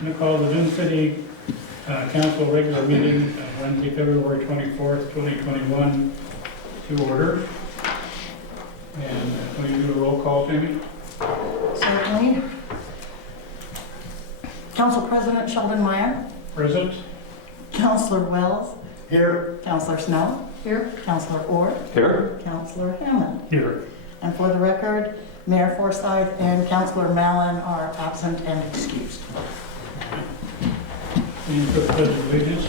I'm going to call the Dune City Council regular meeting of Wednesday, February 24th, 2021 to order. And can you do a roll call, Tammy? Certainly. Council President Sheldon Meyer. Present. Councilor Wells. Here. Councilor Snow. Here. Councilor Orr. Here. Councilor Hammond. Here. And for the record, Mayor Forsyth and Councilor Mallon are absent and excused. Can you put the pledge of allegiance?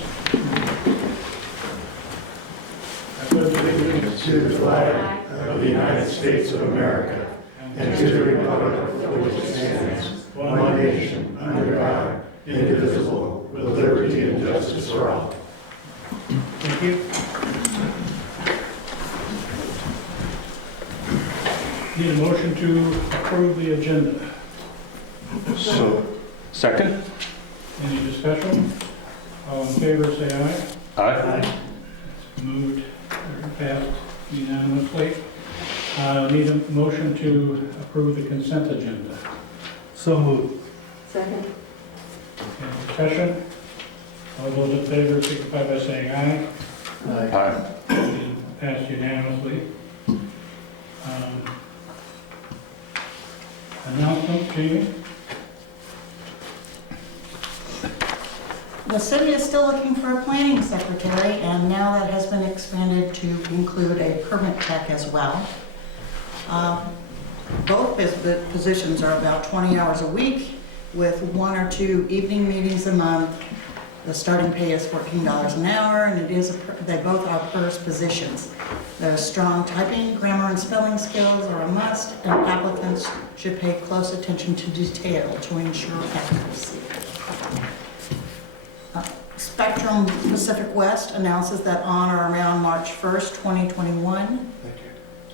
I pledge allegiance To the flag of the United States of America and to the republic for which it stands, one nation, under God, indivisible, with liberty and justice for all. Thank you. Need a motion to approve the agenda. So, second? Any discussion? All in favor, say aye. Aye. Moved, passed unanimously. Need a motion to approve the consent agenda. So moved. Second. Any discussion? All those in favor signify by saying aye. Aye. Passed unanimously. Announcement, Jamie? The city is still looking for a planning secretary, and now that has been expanded to include a permit tech as well. Both positions are about 20 hours a week with 1 or 2 evening meetings a month. The starting pay is $14 an hour, and they both are PERS positions. The strong typing, grammar, and spelling skills are a must, and applicants should pay close attention to detail to ensure accuracy. Spectrum Pacific West announces that on or around March 1st, 2021,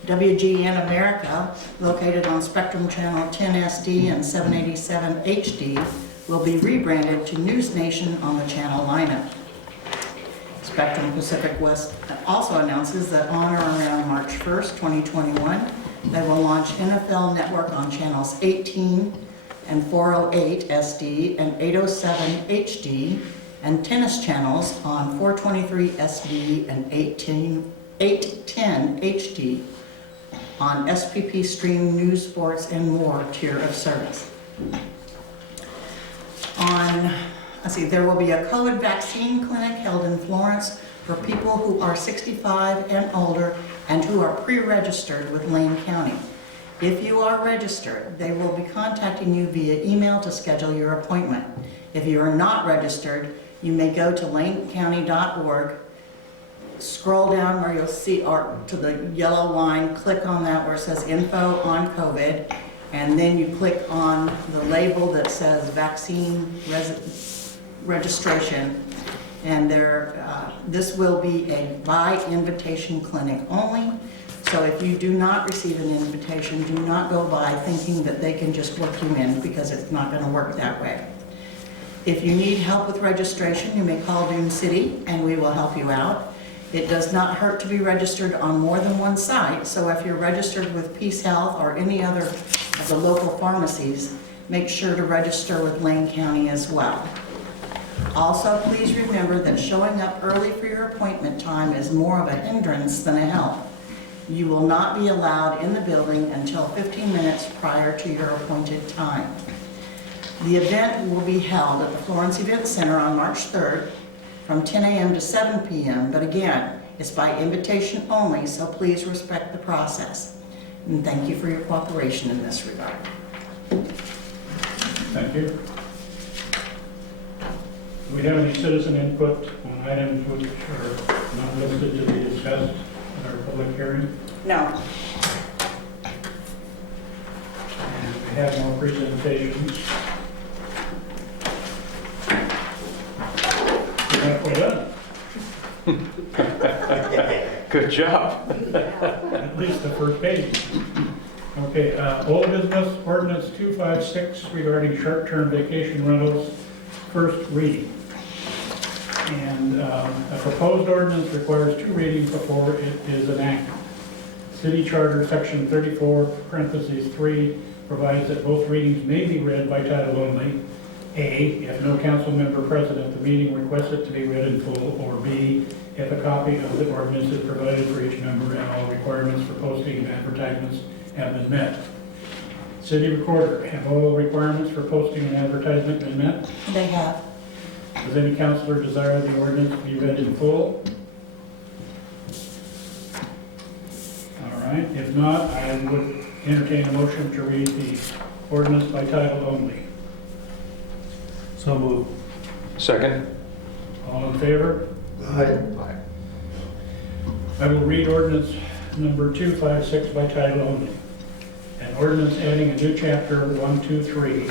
WGN America, located on Spectrum Channel 10 SD and 787 HD, will be rebranded to News Nation on the channel lineup. Spectrum Pacific West also announces that on or around March 1st, 2021, they will launch NFL Network on channels 18 and 408 SD and 807 HD, and tennis channels on 423 SD and 810 HD on SPP Stream News, Sports, and More tier of service. There will be a COVID vaccine clinic held in Florence for people who are 65 and older and who are pre-registered with Lane County. If you are registered, they will be contacting you via email to schedule your appointment. If you are not registered, you may go to lanecounty.org, scroll down where you'll see, or to the yellow line, click on that where it says info on COVID, and then you click on the label that says vaccine registration. And this will be a by invitation clinic only. So if you do not receive an invitation, do not go by thinking that they can just work you in, because it's not going to work that way. If you need help with registration, you may call Dune City and we will help you out. It does not hurt to be registered on more than one site, so if you're registered with Peace Health or any other of the local pharmacies, make sure to register with Lane County as well. Also, please remember that showing up early for your appointment time is more of a hindrance than a help. You will not be allowed in the building until 15 minutes prior to your appointed time. The event will be held at the Florence Event Center on March 3rd from 10 a.m. to 7 p.m. But again, it's by invitation only, so please respect the process. And thank you for your cooperation in this regard. Thank you. Do we have any citizen input on items which are not listed to be discussed in our public hearing? No. And we have no presentations. We're done. Good job. At least the first page. Okay, old business ordinance 256 regarding short-term vacation rentals, first reading. And a proposed ordinance requires 2 readings before it is enacted. City Charter Section 34, parentheses 3, provides that both readings may be read by title only, A, if no council member present at the meeting requests it to be read in full, or B, if a copy of the ordinance is provided for each member and all requirements for posting and advertisements have been met. City Recorder, have all requirements for posting and advertisement been met? They have. Does any councilor desire the ordinance to be read in full? All right, if not, I would entertain a motion to read the ordinance by title only. So moved. Second? All in favor? Aye. I will read ordinance number 256 by title only. An ordinance adding a new chapter 123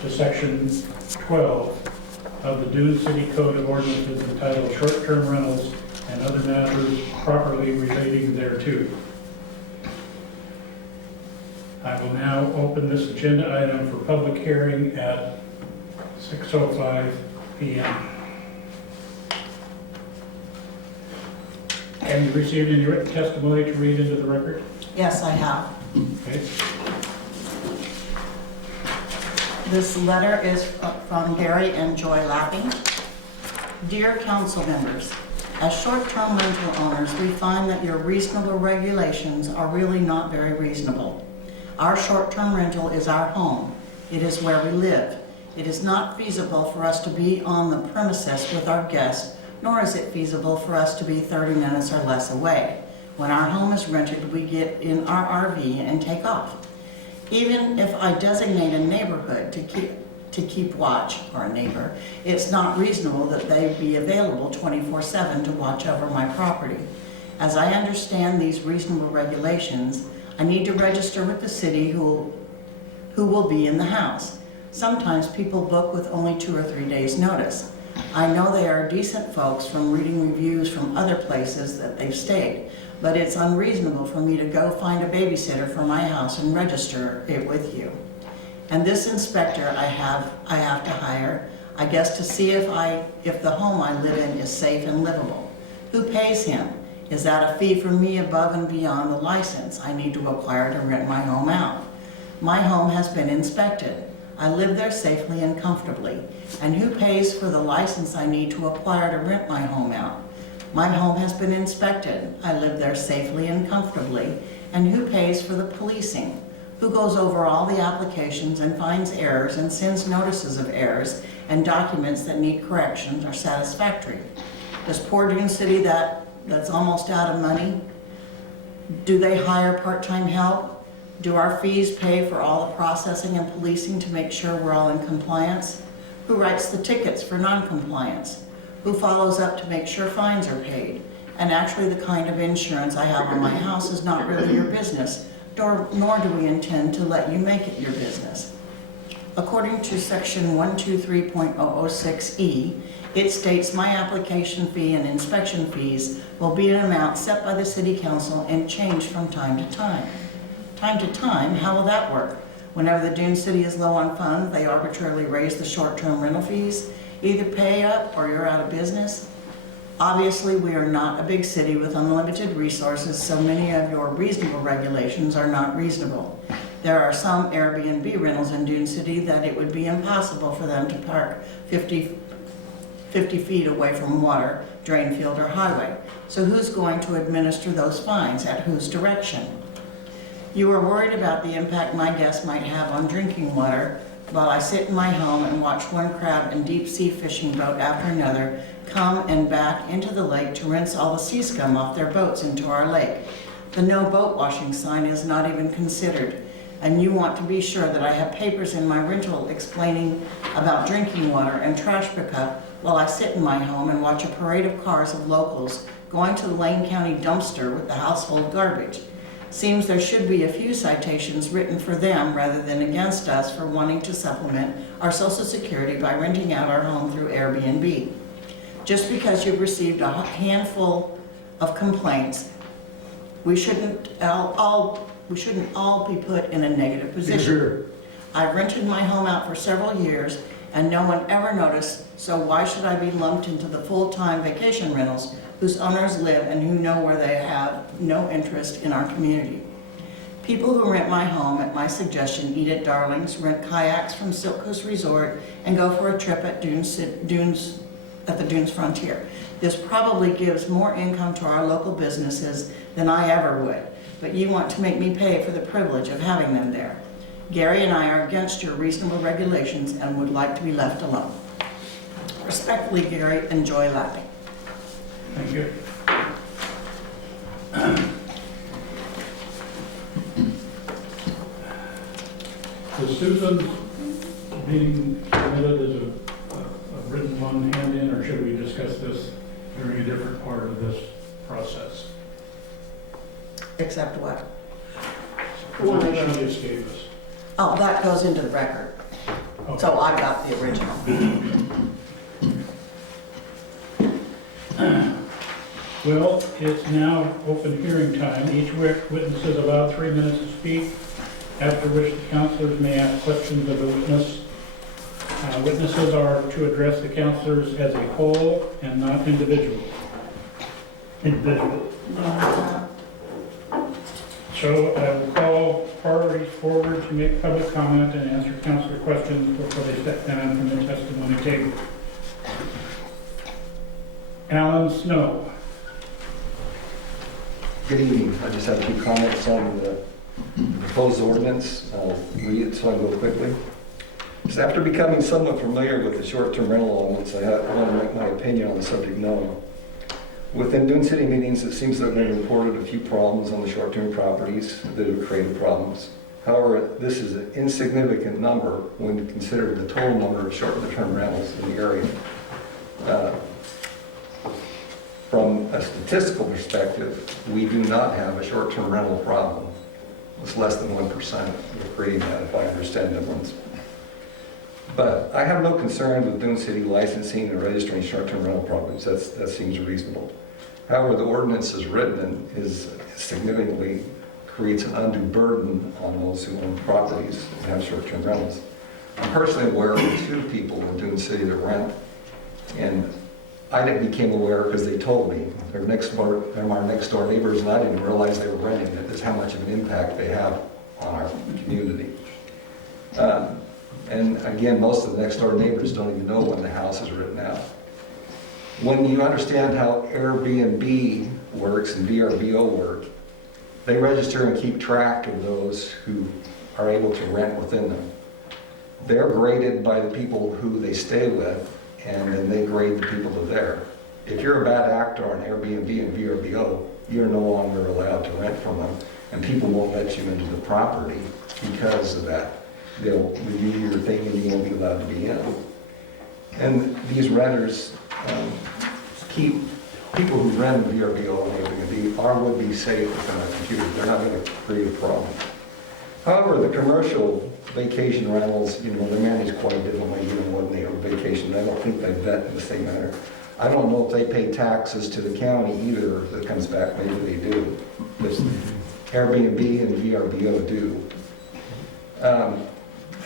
to section 12 of the Dune City Code of Ordinances entitled Short-Term Rentals and Other Matters Properly Relating Thereto. I will now open this agenda item for public hearing at 6:05 p.m. Have you received any written testimony to read into the record? Yes, I have. Okay. This letter is from Gary and Joy Lapping. Dear council members, as short-term rental owners, we find that your reasonable regulations are really not very reasonable. Our short-term rental is our home. It is where we live. It is not feasible for us to be on the premises with our guests, nor is it feasible for us to be 30 minutes or less away. When our home is rented, we get in our RV and take off. Even if I designate a neighborhood to keep watch, or a neighbor, it's not reasonable that they be available 24/7 to watch over my property. As I understand these reasonable regulations, I need to register with the city who will be in the house. Sometimes people book with only 2 or 3 days' notice. I know they are decent folks from reading reviews from other places that they've stayed, but it's unreasonable for me to go find a babysitter for my house and register it with you. And this inspector I have to hire, I guess, to see if the home I live in is safe and livable. Who pays him? Is that a fee from me above and beyond the license I need to acquire to rent my home out? My home has been inspected. I live there safely and comfortably. And who pays for the license I need to acquire to rent my home out? My home has been inspected. I live there safely and comfortably. And who pays for the policing? Who goes over all the applications and finds errors and sends notices of errors and documents that need corrections or satisfactory? Does poor Dune City that's almost out of money? Do they hire part-time help? Do our fees pay for all the processing and policing to make sure we're all in compliance? Who writes the tickets for non-compliance? Who follows up to make sure fines are paid? And actually, the kind of insurance I have on my house is not really your business, nor do we intend to let you make it your business. According to section 123.006E, it states my application fee and inspection fees will be an amount set by the city council and change from time to time. Time to time, how will that work? Whenever the Dune City is low on funds, they arbitrarily raise the short-term rental fees. Either pay up or you're out of business. Obviously, we are not a big city with unlimited resources, so many of your reasonable regulations are not reasonable. There are some Airbnb rentals in Dune City that it would be impossible for them to park 50 feet away from water, drain field, or highway. So who's going to administer those fines? At whose direction? You are worried about the impact my guests might have on drinking water while I sit in my home and watch one crab and deep sea fishing boat after another come and back into the lake to rinse all the sea scum off their boats into our lake. The no boat washing sign is not even considered. And you want to be sure that I have papers in my rental explaining about drinking water and trash pickup while I sit in my home and watch a parade of cars of locals going to the Lane County dumpster with the household garbage. Seems there should be a few citations written for them rather than against us for wanting to supplement our Social Security by renting out our home through Airbnb. Just because you've received a handful of complaints, we shouldn't all be put in a negative position. Sure. I've rented my home out for several years and no one ever noticed, so why should I be lumped into the full-time vacation rentals whose owners live and who know where they have no interest in our community? People who rent my home at my suggestion eat at Darling's, rent kayaks from Silk Coast Resort, and go for a trip at the Dunes Frontier. This probably gives more income to our local businesses than I ever would, but you want to make me pay for the privilege of having them there. Gary and I are against your reasonable regulations and would like to be left alone. Respectfully, Gary, enjoy laughing. Thank you. Is Susan's being submitted as a written one hand in, or should we discuss this during a different part of this process? Except what? What she just gave us. Oh, that goes into the record. Okay. So I got the original. Well, it's now open hearing time. Each witness is allowed 3 minutes to speak, after which the counselors may ask questions of the witness. Witnesses are to address the counselors as a whole and not individually. So I will call parties forward to make public comment and answer counselor questions before they step down from the testimony table. Alan Snow. Good evening. I just have a few comments on the proposed ordinance. I'll read it so I go quickly. So after becoming somewhat familiar with the short-term rental ordinance, I want to make my opinion on the subject known. Within Dune City meetings, it seems to have been reported a few problems on the short-term properties that have created problems. However, this is an insignificant number when considered the total number of short-term rentals in the area. From a statistical perspective, we do not have a short-term rental problem. It's less than 1% of creating that, if I understand that one's. But I have no concern with Dune City licensing and registering short-term rental properties. That seems reasonable. However, the ordinance is written is significantly creates an undue burden on those who own properties and have short-term rentals. I'm personally aware of 2 people in Dune City that rent, and I became aware because they told me. They're our next door neighbors, and I didn't realize they were renting it. That's how much of an impact they have on our community. And again, most of the next door neighbors don't even know when the house is written out. When you understand how Airbnb works and VRBO work, they register and keep track of those who are able to rent within them. They're graded by the people who they stay with, and then they grade the people that are there. If you're a bad actor on Airbnb and VRBO, you're no longer allowed to rent from them, and people won't let you into the property because of that. They'll review your thing and you won't be allowed to be in. And these renters keep people who rent VRBO and Airbnb would be safe within our computer. They're not going to create a problem. However, the commercial vacation rentals, they're managed quite differently, when they are vacation. I don't think they vet in the same manner. I don't know if they pay taxes to the county either. That comes back, maybe they do. But Airbnb and VRBO do.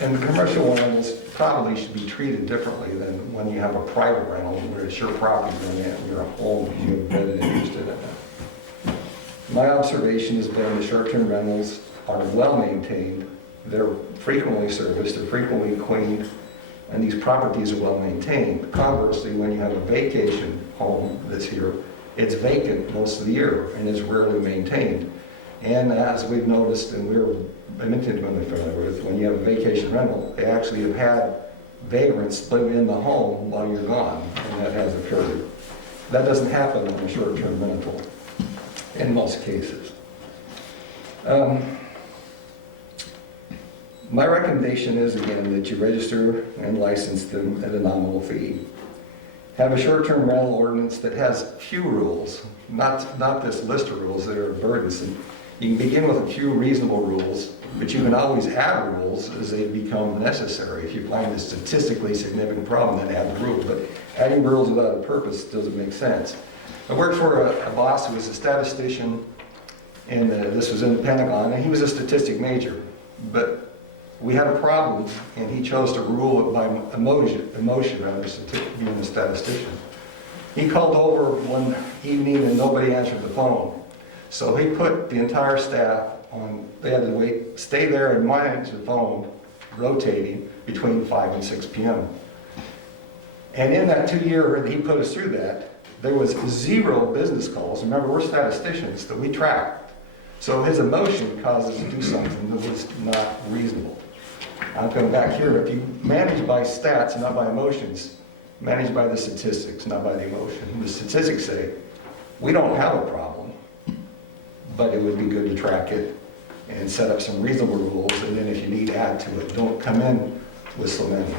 And the commercial rentals probably should be treated differently than when you have a private rental where it's your property and you're a home and you have vetted interest in it. My observation has been the short-term rentals are well maintained. They're frequently serviced, they're frequently cleaned, and these properties are well maintained. Conversely, when you have a vacation home that's here, it's vacant most of the year and is rarely maintained. And as we've noticed, and we're intimately familiar with, when you have a vacation rental, they actually have had vagrants live in the home while you're gone, and that has occurred. That doesn't happen on a short-term rental in most cases. My recommendation is, again, that you register and license them at a nominal fee. Have a short-term rental ordinance that has few rules, not this list of rules that are burdensome. You can begin with a few reasonable rules, but you can always add rules as they become necessary. If you find a statistically significant problem, then add the rules. But adding rules without a purpose doesn't make sense. I worked for a boss who was a statistician, and this was in the Pentagon, and he was a statistic major. But we had a problem, and he chose to rule it by emotion rather than being a statistician. He called over one evening, and nobody answered the phone. So he put the entire staff they had to wait, stay there and manage the phone, rotating between 5 and 6 p.m. And in that 2 year that he put us through that, there was 0 business calls. Remember, we're statisticians that we track. So his emotion caused us to do something that was not reasonable. I'm coming back here, if you manage by stats and not by emotions, manage by the statistics, not by the emotion. And the statistics say, we don't have a problem, but it would be good to track it and set up some reasonable rules, and then if you need to add to it, don't come in with so many.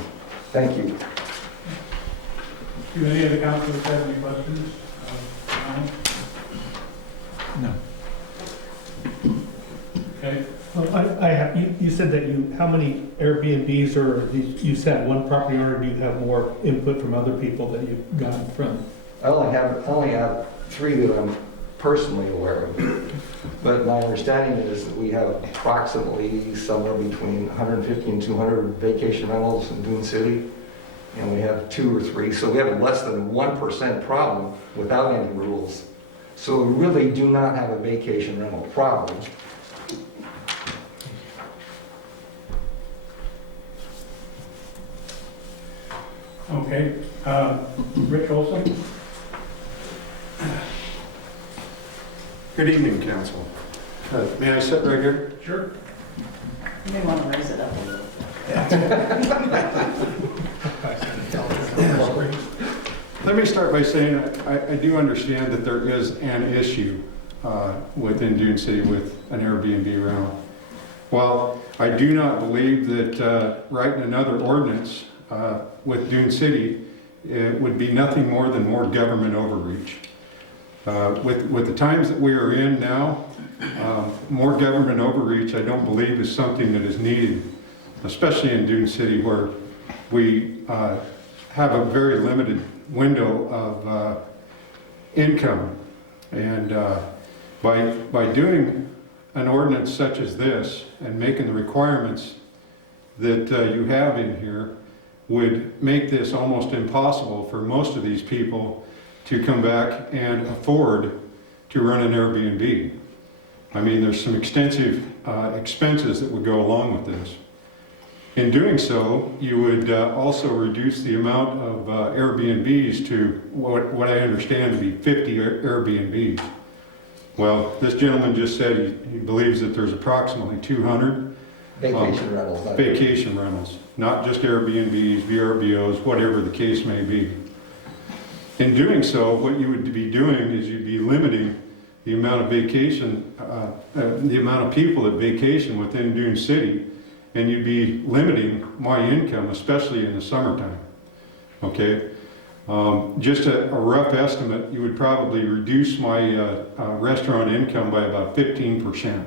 Thank you. Do any of the councilors have any questions? No. Okay, I have, you said that how many Airbnbs or you said one property owner, do you have more input from other people that you've gotten from? I only have 3 that I'm personally aware of. But my understanding is that we have approximately somewhere between 150 and 200 vacation rentals in Dune City. And we have 2 or 3, so we have less than 1% problem without any rules. So we really do not have a vacation rental problem. okay. Rich Olson? Good evening, council. May I sit right here? Sure. You may want to raise it up a little. Let me start by saying I do understand that there is an issue within Dune City with an Airbnb rental. While I do not believe that writing another ordinance with Dune City, it would be nothing more than more government overreach. With the times that we are in now, more government overreach I don't believe is something that is needed, especially in Dune City where we have a very limited window of income. And by doing an ordinance such as this and making the requirements that you have in here would make this almost impossible for most of these people to come back and afford to run an Airbnb. I mean, there's some extensive expenses that would go along with this. In doing so, you would also reduce the amount of Airbnbs to what I understand to be 50 Airbnbs. Well, this gentleman just said he believes that there's approximately 200 Vacation rentals. vacation rentals, not just Airbnbs, VRBOs, whatever the case may be. In doing so, what you would be doing is you'd be limiting the amount of vacation, the amount of people that vacation within Dune City, and you'd be limiting my income, especially in the summertime. Okay? Just a rough estimate, you would probably reduce my restaurant income by about 15%.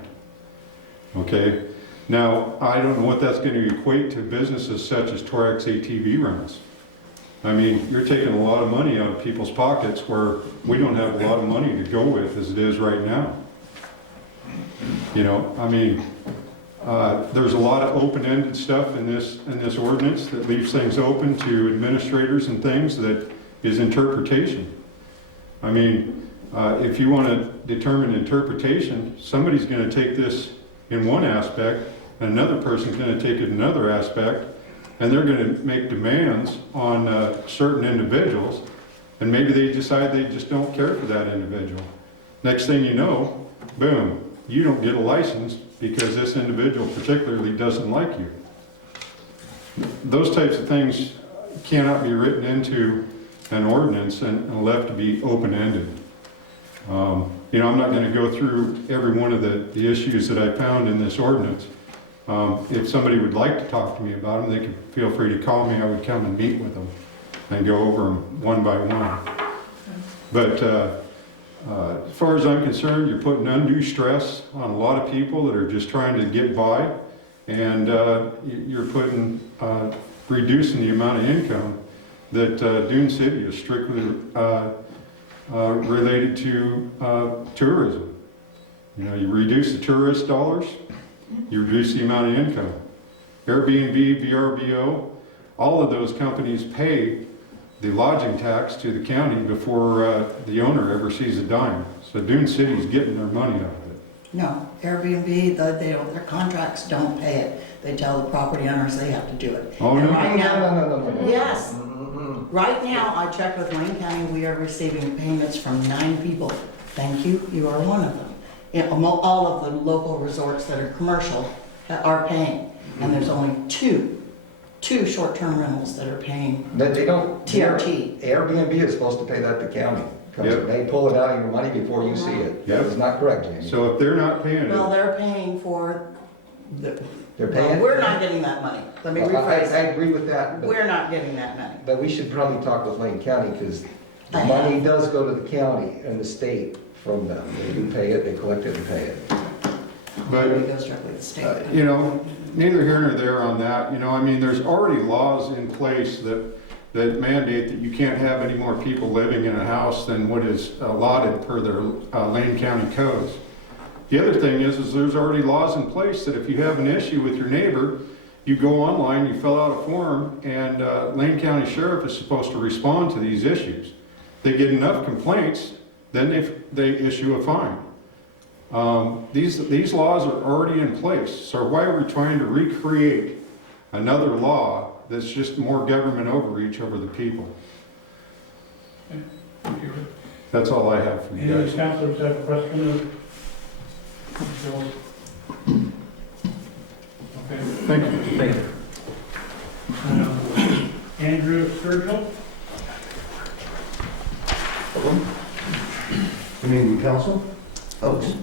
Okay? Now, I don't know what that's going to equate to businesses such as Torex ATV rentals. I mean, you're taking a lot of money out of people's pockets where we don't have a lot of money to go with as it is right now. You know, I mean, there's a lot of open-ended stuff in this ordinance that leaves things open to administrators and things that is interpretation. I mean, if you want to determine interpretation, somebody's going to take this in one aspect, and another person's going to take it in another aspect, and they're going to make demands on certain individuals, and maybe they decide they just don't care for that individual. Next thing you know, boom, you don't get a license because this individual particularly doesn't like you. Those types of things cannot be written into an ordinance and left to be open-ended. You know, I'm not going to go through every one of the issues that I found in this ordinance. If somebody would like to talk to me about them, they could feel free to call me. I would come and meet with them and go over them one by one. But as far as I'm concerned, you're putting undue stress on a lot of people that are just trying to get by, and you're putting reducing the amount of income that Dune City is strictly related to tourism. You know, you reduce the tourist dollars, you reduce the amount of income. Airbnb, VRBO, all of those companies pay the lodging tax to the county before the owner ever sees a dime. So Dune City's getting their money out of it. No, Airbnb, their contracts don't pay it. They tell the property owners they have to do it. Oh, And no? right now, No. yes, Mm-mm. right now, I checked with Wayne County, we are receiving payments from 9 people. Thank you, you are one of them. All of the local resorts that are commercial are paying, and there's only two short-term rentals that are paying. They don't. TRT. Airbnb is supposed to pay that to county. 'Cause Yep. they pull it out of your money before you see it. That Yep. is not correct, Jamie. So if they're not paying Well, it, they're paying for, They're paying? we're not getting that money. Let me Well, I rephrase it. agree with that, but, We're not getting that money. but we should probably talk with Lane County because the I money have. does go to the county and the state from them. They do pay it, they collect it and pay it. but It goes directly to the state. you know, neither here nor there on that. You know, I mean, there's already laws in place that mandate that you can't have any more people living in a house than what is allotted per their Lane County codes. The other thing is there's already laws in place that if you have an issue with your neighbor, you go online, you fill out a form, and Lane County Sheriff is supposed to respond to these issues. They get enough complaints, then they issue a fine. These laws are already in place, so why are we trying to recreate another law that's just more government overreach over the people? Thank you. That's all I have for you Any guys. councilors have a question of Bill? Okay. Thank you. Andrew Sturgill? Good evening, council. Folks,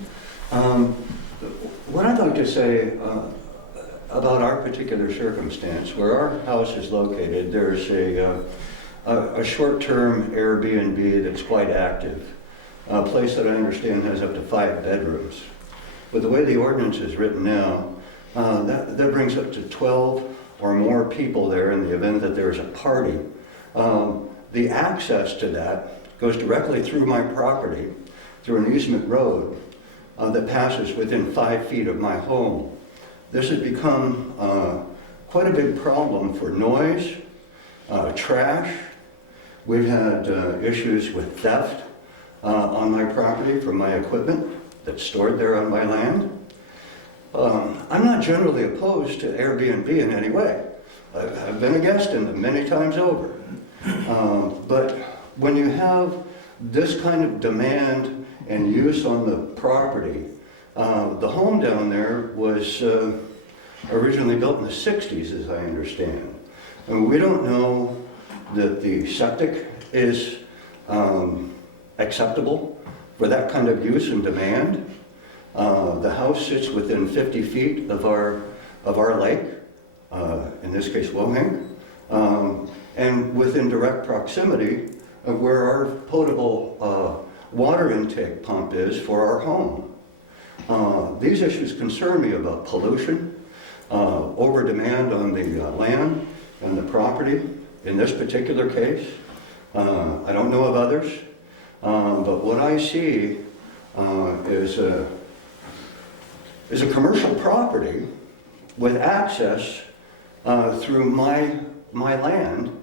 what I'd like to say about our particular circumstance, where our house is located, there's a short-term Airbnb that's quite active, a place that I understand has up to 5 bedrooms. But the way the ordinance is written now, that brings up to 12 or more people there in the event that there's a party. The access to that goes directly through my property, through an easement road that passes within 5 feet of my home. This has become quite a big problem for noise, trash. We've had issues with theft on my property from my equipment that's stored there on my land. I'm not generally opposed to Airbnb in any way. I've been a guest in them many times over. But when you have this kind of demand and use on the property, the home down there was originally built in the 60s, as I understand. And we don't know that the septic is acceptable for that kind of use and demand. The house sits within 50 feet of our lake, in this case Wohing, and within direct proximity of where our potable water intake pump is for our home. These issues concern me about pollution, over demand on the land and the property in this particular case. I don't know of others, but what I see is a commercial property with access through my land,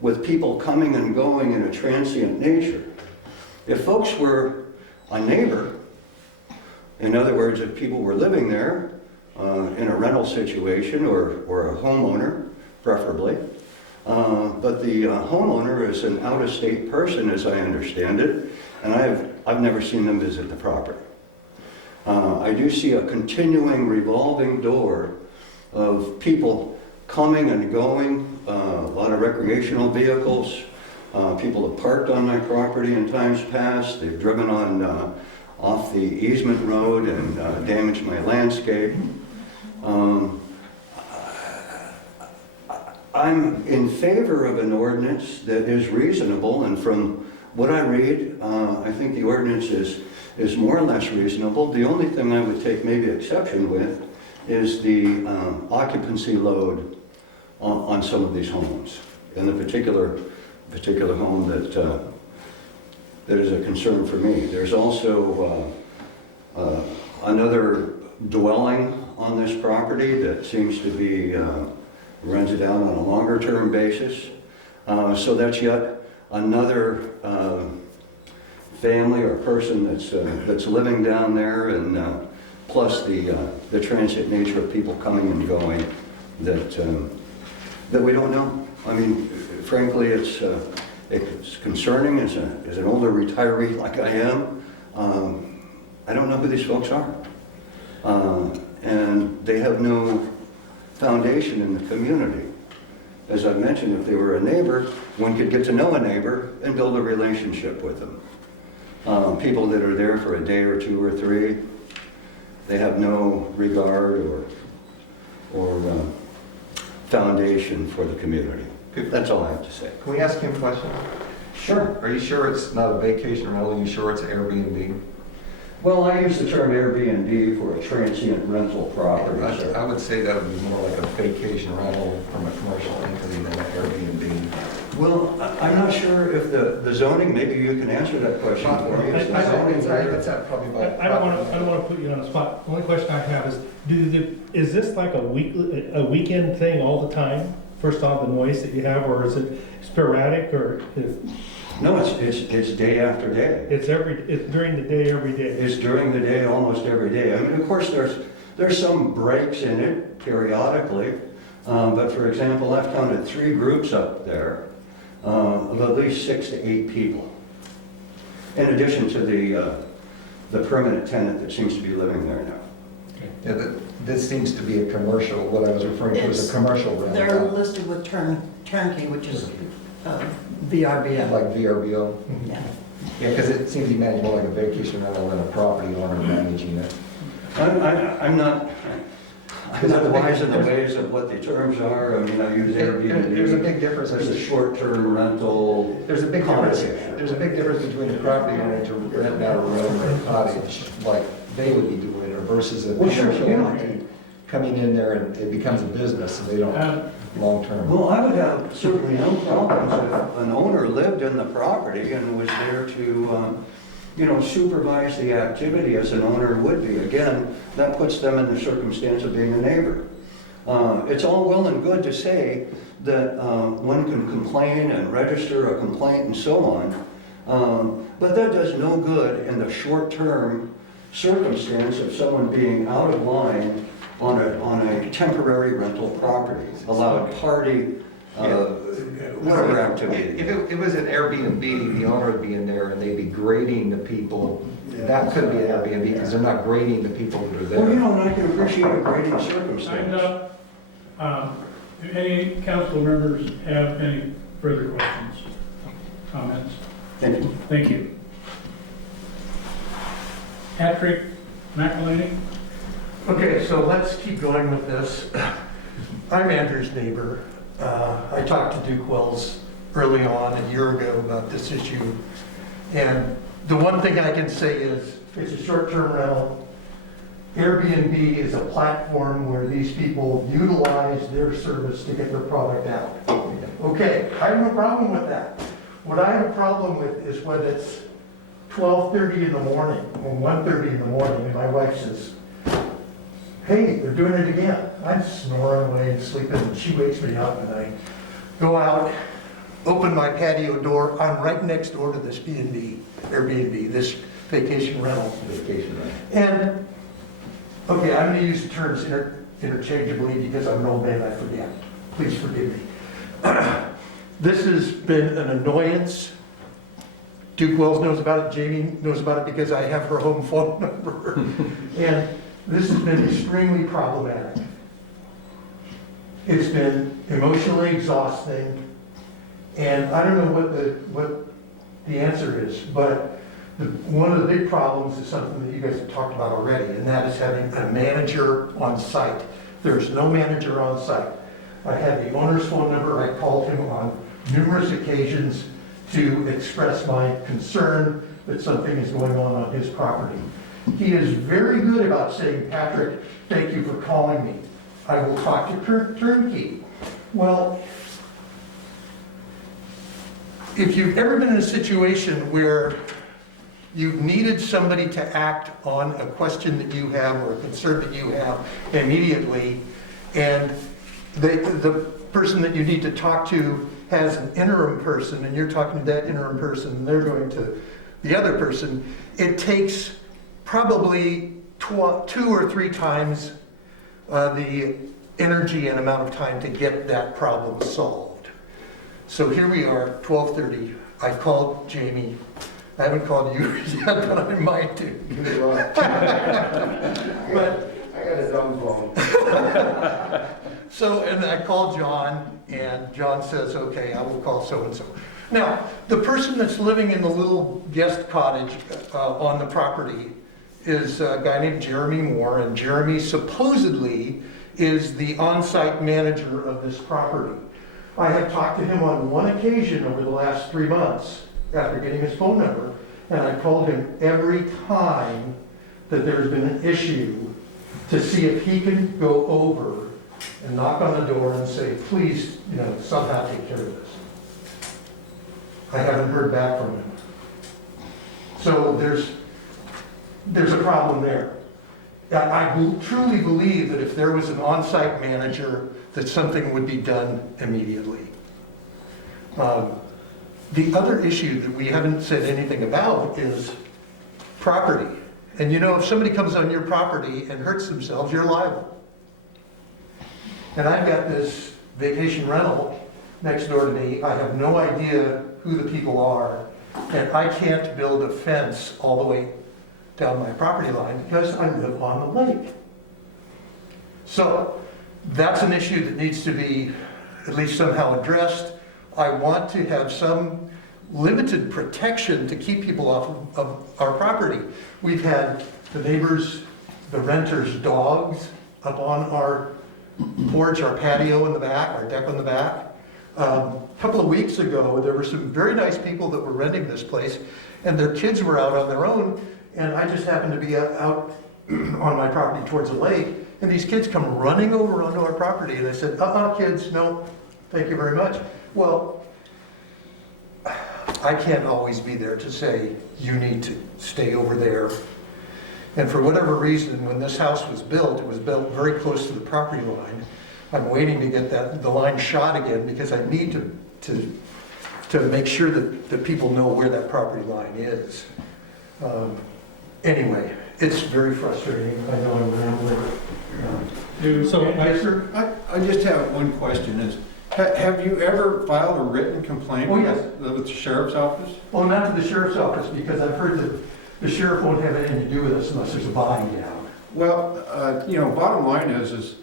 with people coming and going in a transient nature. If folks were a neighbor, in other words, if people were living there in a rental situation or a homeowner, preferably, but the homeowner is an out-of-state person, as I understand it, and I've never seen them visit the property. I do see a continuing revolving door of people coming and going, a lot of recreational vehicles. People have parked on my property in times past. They've driven on off the easement road and damaged my landscape. I'm in favor of an ordinance that is reasonable, and from what I read, I think the ordinance is more or less reasonable. The only thing I would take maybe exception with is the occupancy load on some of these homes. In the particular home that is a concern for me. There's also another dwelling on this property that seems to be rented out on a longer term basis. So that's yet another family or person that's living down there, and plus the transit nature of people coming and going that we don't know. I mean, frankly, it's concerning as an older retiree like I am. I don't know who these folks are. And they have no foundation in the community. As I mentioned, if they were a neighbor, one could get to know a neighbor and build a relationship with them. People that are there for a day or two or three, they have no regard or foundation for the community. That's all I have to say. Can we ask him a question? Sure. Are you sure it's not a vacation rental? Are you sure it's Airbnb? Well, I use the term Airbnb for a transient rental property, I sir. would say that would be more like a vacation rental from a commercial entity than an Airbnb. Well, I'm not sure if the zoning, maybe you can answer that question for me. Is the I- zoning That's probably about. I don't want to put you on the spot. The only question I have is, is this like a weekend thing all the time? First off, the noise that you have, or is it sporadic, or No, it's day after day. it's during the day, every day? It's during the day, almost every day. I mean, of course, there's some breaks in it periodically. But for example, I've counted 3 groups up there of at least 6 to 8 people. In addition to the permanent tenant that seems to be living there now. Yeah, this seems to be a commercial, what I was referring to as a commercial They're rental. listed with turnkey, which is VRBO. Like VRBO. Yeah. Yeah, because it seems to be managed more like a vacation rental than a property owner managing it. I'm not wise in the ways of what the terms are. I mean, I use Airbnb. There's a big difference. There's a short-term rental. There's a big difference. connotation. There's a big difference between a property owner to rent out a room or a cottage, like they would be doing it, versus a Well, sure, commercial yeah. entity coming in there and it becomes a business and they don't long-term. Well, I would have certainly no problems if an owner lived in the property and was there to, supervise the activity as an owner would be. Again, that puts them in the circumstance of being a neighbor. It's all well and good to say that one can complain and register a complaint and so on, but that does no good in the short-term circumstance of someone being out of line on a temporary rental property, allowed party, whatever activity. If it was an Airbnb, the owner would be in there and they'd be grading the people. That could be an Airbnb because they're not grading the people that are there. Well, and I can appreciate a grading Time's circumstance. up. Do any council members have any further questions, comments? Thank you. Thank you. Patrick McElhaney? Okay, so let's keep going with this. I'm Andrew's neighbor. I talked to Duke Wells early on a year ago about this issue. And the one thing I can say is it's a short-term rental. Airbnb is a platform where these people utilize their service to get their product out. Okay, I have no problem with that. What I have a problem with is when it's 12:30 in the morning or 1:30 in the morning and my wife says, hey, they're doing it again. I'm snoring away and sleeping, and she wakes me up, and I go out, open my patio door. I'm right next door to this Airbnb, this vacation rental. Vacation rental. And, okay, I'm gonna use the terms interchangeably because I'm an old man, I forget. Please forgive me. This has been an annoyance. Duke Wells knows about it, Jamie knows about it because I have her home phone number. And this has been extremely problematic. It's been emotionally exhausting, and I don't know what the answer is, but one of the big problems is something that you guys have talked about already, and that is having a manager on site. There's no manager on site. I had the owner's phone number. I called him on numerous occasions to express my concern that something is going on his property. He is very good about saying, Patrick, thank you for calling me. I will talk to turnkey. Well, if you've ever been in a situation where you've needed somebody to act on a question that you have or a concern that you have immediately, and the person that you need to talk to has an interim person, and you're talking to that interim person, and they're going to the other person, it takes probably 2 or 3 times the energy and amount of time to get that problem solved. So here we are, 12:30. I called Jamie. I haven't called you yet, but I might do. But I got a dumb phone. so, and I called John, and John says, okay, I will call so-and-so. Now, the person that's living in the little guest cottage on the property is a guy named Jeremy Moore, and Jeremy supposedly is the on-site manager of this property. I have talked to him on one occasion over the last 3 months after getting his phone number, and I called him every time that there's been an issue to see if he can go over and knock on the door and say, please, somehow take care of this. I haven't heard back from him. So there's a problem there. I truly believe that if there was an on-site manager, that something would be done immediately. The other issue that we haven't said anything about is property. And if somebody comes on your property and hurts themselves, you're liable. And I've got this vacation rental next door to me. I have no idea who the people are, and I can't build a fence all the way down my property line because I live on the lake. So that's an issue that needs to be at least somehow addressed. I want to have some limited protection to keep people off of our property. We've had the neighbors, the renters' dogs up on our porch, our patio in the back, our deck on the back. A couple of weeks ago, there were some very nice people that were renting this place, and their kids were out on their own, and I just happened to be out on my property towards the lake, and these kids come running over onto our property, and I said, kids, no, thank you very much. Well, I can't always be there to say, you need to stay over there. And for whatever reason, when this house was built, it was built very close to the property line. I'm waiting to get the line shot again because I need to make sure that people know where that property line is. Anyway, it's very frustrating. I know I'm rambling. So, Yes, sir? I just have one question is, have you ever filed a written complaint Oh, yes. with the sheriff's office? Well, not to the sheriff's office because I've heard that the sheriff won't have anything to do with us unless there's a body down. Well, bottom line is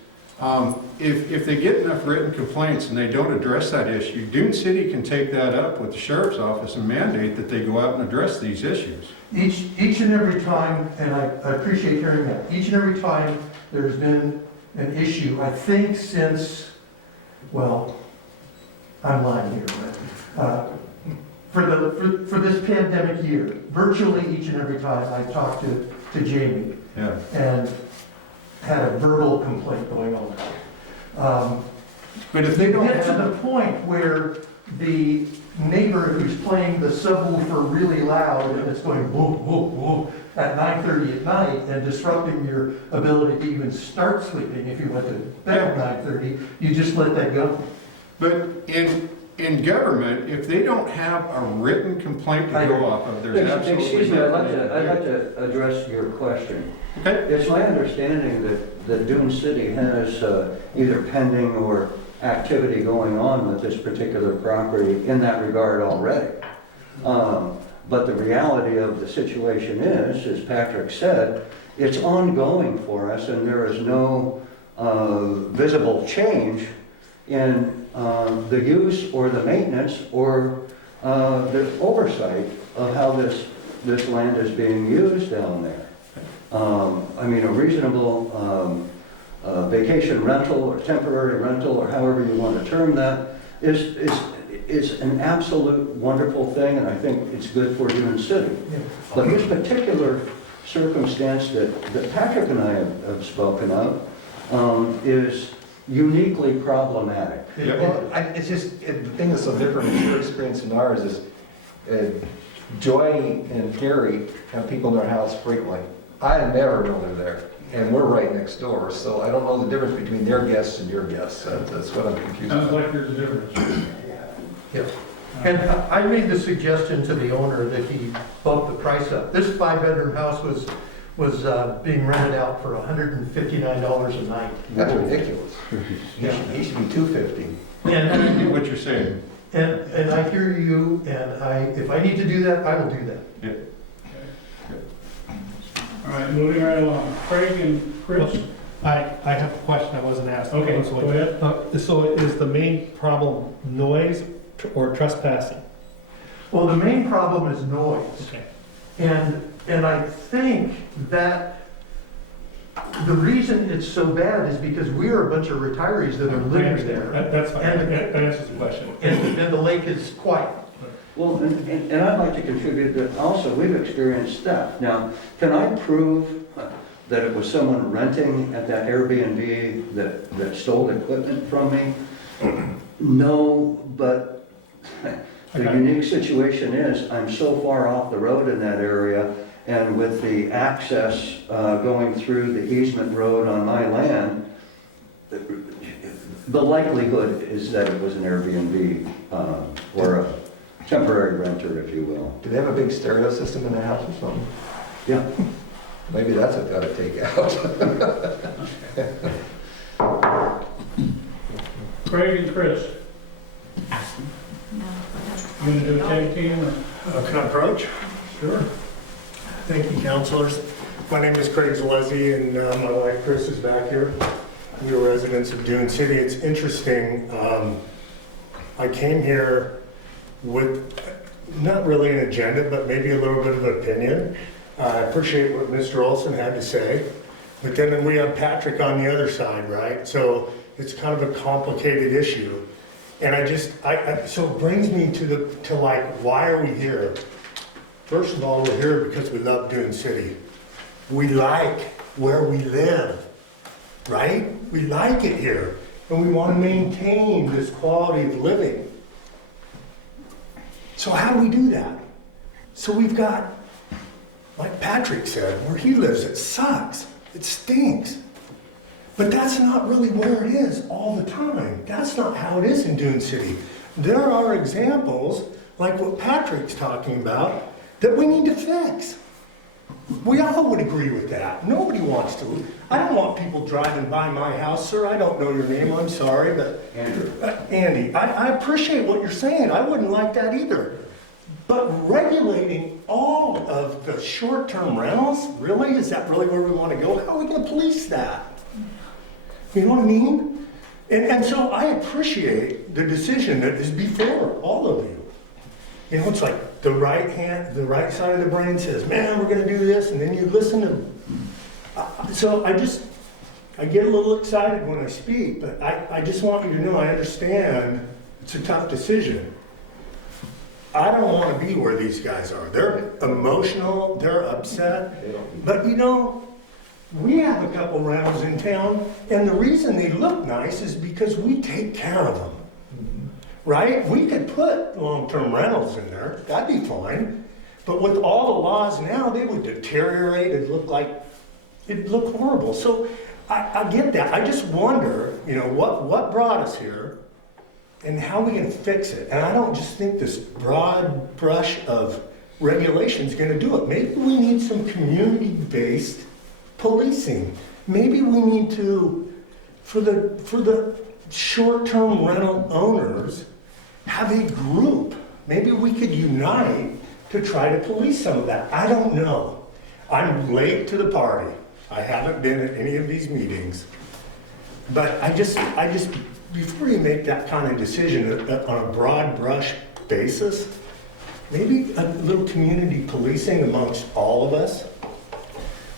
if they get enough written complaints and they don't address that issue, Dune City can take that up with the sheriff's office and mandate that they go out and address these issues. Each and every time, and I appreciate hearing that, each and every time there's been an issue, I think since, well, I'm lying here, but for this pandemic year, virtually each and every time I talked to Jamie Yeah. and had a verbal complaint going on. But if they don't Get to have, the point where the neighbor who's playing the subwoofer really loud and it's going whoop, whoop, whoop at 9:30 at night and disrupting your ability to even start sleeping if you went to bed at 9:30, you just let that go. but in government, if they don't have a written complaint to go off of, there's absolutely. Excuse me, I'd like nothing. to address your question. Okay. It's my understanding that Dune City has either pending or activity going on with this particular property in that regard already. But the reality of the situation is, as Patrick said, it's ongoing for us and there is no visible change in the use or the maintenance or the oversight of how this land is being used down there. A reasonable vacation rental or temporary rental or however you want to term that is an absolute wonderful thing, and I think it's good for Dune City. But this particular circumstance that Patrick and I have spoken of is uniquely problematic. Well, it's just, the thing that's so different with your experience and ours is Joy and Gary have people in their house frequently. I never know they're there, and we're right next door, so I don't know the difference between their guests and your guests. That's what I'm confused Sounds about. like there's a difference. Yeah. And I made the suggestion to the owner that he bump the price up. This 5-bedroom house was being rented out for $159 a night. That's ridiculous. He should be $250. And, What you're saying. and I hear you, and if I need to do that, I will do that. Yeah. All right, moving right along. Craig and Chris? I have a question I wasn't asked. Okay, So, go ahead. So is the main problem noise or trespassing? Well, the main problem is noise. Okay. And I think that the reason it's so bad is because we're a bunch of retirees that are living there. That's fine, And- that answers the question. And the lake is quiet. Well, and I'd like to contribute that also we've experienced theft. Now, can I prove that it was someone renting at that Airbnb that stole equipment from me? No, but the Okay. unique situation is I'm so far off the road in that area, and with the access going through the easement road on my land, the likelihood is that it was an Airbnb or a temporary renter, if you will. Do they have a big stereo system in the house or something? Yeah. Maybe that's what they ought to take out. Craig and Chris? You gonna do a tag team or? Can I approach? Sure. Thank you, counselors. My name is Craig Zalesi, and my wife Chris is back here. We're residents of Dune City. It's interesting. I came here with not really an agenda, but maybe a little bit of opinion. I appreciate what Mr. Olson had to say, but then we have Patrick on the other side, right? So it's kind of a complicated issue. And so it brings me to like, why are we here? First of all, we're here because we love Dune City. We like where we live, right? We like it here, and we want to maintain this quality of living. So how do we do that? So we've got, like Patrick said, where he lives, it sucks, it stinks. But that's not really where it is all the time. That's not how it is in Dune City. There are examples, like what Patrick's talking about, that we need to fix. We all would agree with that. Nobody wants to. I don't want people driving by my house, sir. I don't know your name, I'm sorry, but Andrew. Andy, I appreciate what you're saying. I wouldn't like that either. But regulating all of the short-term rentals, really? Is that really where we want to go? How are we going to police that? You know what I mean? And so I appreciate the decision that is before all of you. You know, it's like the right side of the brain says, man, we're going to do this, and then you listen to. So I get a little excited when I speak, but I just want you to know I understand it's a tough decision. I don't want to be where these guys are. They're emotional, they're upset, but you know, we have a couple rentals in town, and the reason they look nice is because we take care of them. Right? We could put long-term rentals in there, that'd be fine. But with all the laws now, they would deteriorate, it'd look horrible. So I get that. I just wonder, you know, what brought us here and how we can fix it. And I don't just think this broad brush of regulation is gonna do it. Maybe we need some community-based policing. Maybe we need to, for the short-term rental owners, have a group. Maybe we could unite to try to police some of that. I don't know. I'm late to the party. I haven't been at any of these meetings. But I just, before you make that kind of decision on a broad brush basis, maybe a little community policing amongst all of us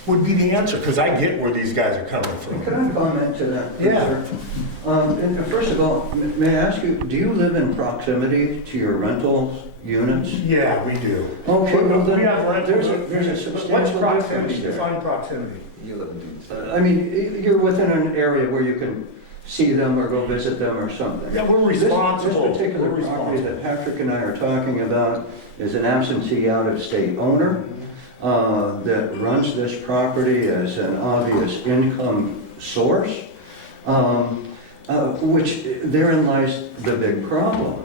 would be the answer, because I get where these guys are coming from. Can I comment to that? Yeah. sir? And first of all, may I ask you, do you live in proximity to your rental units? Yeah, we do. Okay, well then, We have rentals. there's a What's substantial proximity? difference there. Define proximity. You live in Dune City. I mean, you're within an area where you can see them or go visit them or something. Yeah, we're responsible. This particular We're property responsible. that Patrick and I are talking about is an absentee out-of-state owner that runs this property as an obvious income source, which therein lies the big problem.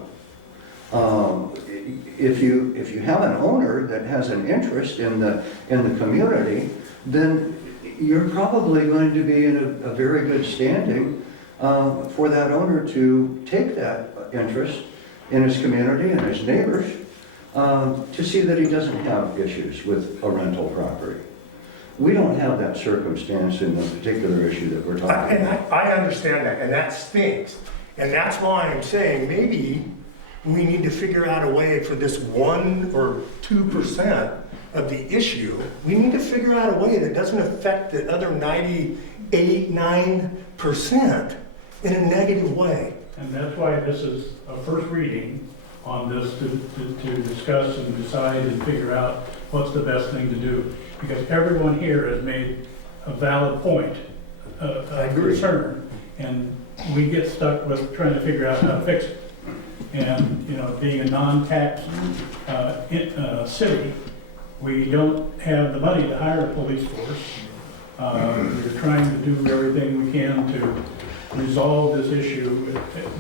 if you have an owner that has an interest in the community, then you're probably going to be in a very good standing for that owner to take that interest in his community and his neighbors to see that he doesn't have issues with a rental property. We don't have that circumstance in the particular issue that we're talking And about. I understand that, and that stinks. And that's why I'm saying maybe we need to figure out a way for this 1 or 2% of the issue. We need to figure out a way that doesn't affect the other 98, 9% in a negative way. And that's why this is a first reading on this to discuss and decide and figure out what's the best thing to do. Because everyone here has made a valid point, a concern, and we get stuck with trying to figure out how to fix it. And, you know, being a non-tax city, we don't have the money to hire a police force. We're trying to do everything we can to resolve this issue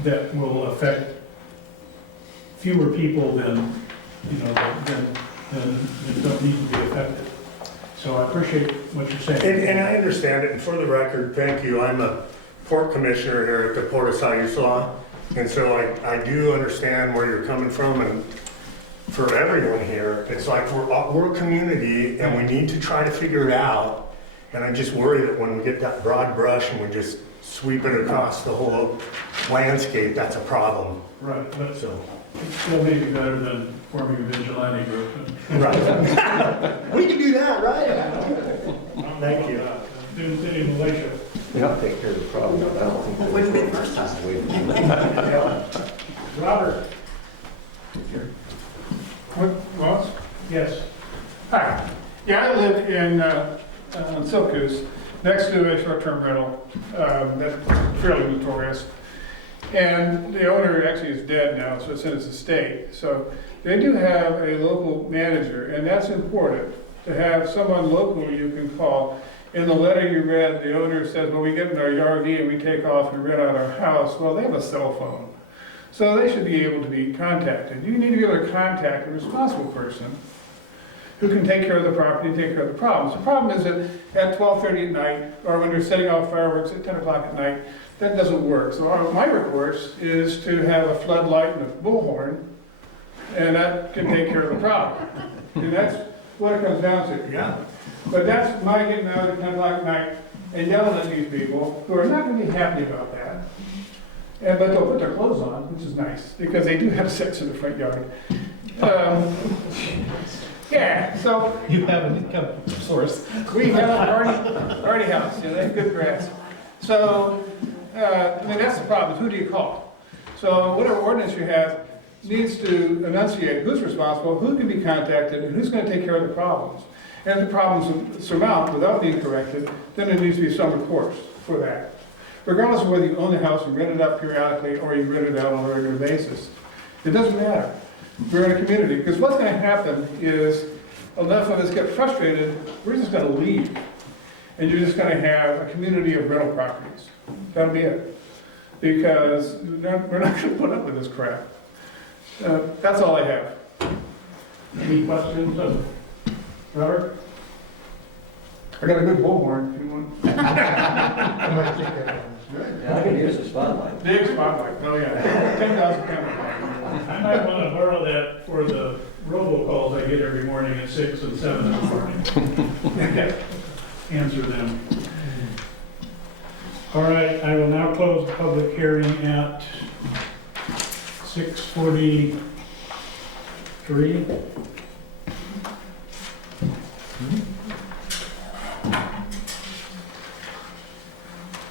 that will affect fewer people than, you know, than don't need to be affected. So I appreciate what you're saying. And I understand it, and for the record, thank you. I'm a port commissioner here at the Port of Siuslaw, and so I do understand where you're coming from, and for everyone here, it's like we're a community, and we need to try to figure it out, and I just worry that when we get that broad brush and we just sweep it across the whole landscape, that's a problem. Right, but So, it's still maybe better than forming a vigilante group. right. We can do that, right? Thank you. Dune City Militia. They don't take care of the problem, but I don't think. It wouldn't be the first time. Robert? Ross? Yes. Hi. Yeah, I live in Silkus, next to a short-term rental that's fairly notorious. And the owner actually is dead now, so it's in his estate. So they do have a local manager, and that's important, to have someone local you can call. In the letter you read, the owner says, well, we get in our RV and we take off and rent out our house. Well, they have a cell phone. So they should be able to be contacted. You need to be able to contact a responsible person who can take care of the property, take care of the problems. The problem is that at 12:30 at night, or when you're setting off fireworks at 10 o'clock at night, that doesn't work. So my recourse is to have a floodlight and a bullhorn, and that can take care of the problem. And that's what it comes down to. Yeah. But that's my getting out at 10 o'clock at night and yelling at these people who are not going to be happy about that. But they'll put their clothes on, which is nice, because they do have sex in the front yard. Yeah, so You have an income source. we have a party house, you know, they have good grass. So, I mean, that's the problem, who do you call? So whatever ordinance you have needs to enunciate who's responsible, who can be contacted, and who's going to take care of the problems. And if the problems surmount without being corrected, then there needs to be some recourse for that. Regardless of whether you own the house and rent it out periodically or you rent it out on a regular basis. It doesn't matter. We're in a community, because what's going to happen is enough of us get frustrated, we're just going to leave. And you're just going to have a community of rental properties. That'll be it. Because we're not going to put up with this crap. That's all I have. Any questions of Robert? I got a good bullhorn if you want. Yeah, I can use the spotlight. Big spotlight, oh yeah, 10,000 pounds. I might want to borrow that for the robocalls I get every morning at 6 and 7 in the morning. Answer them. All right, I will now close the public hearing at 6:43.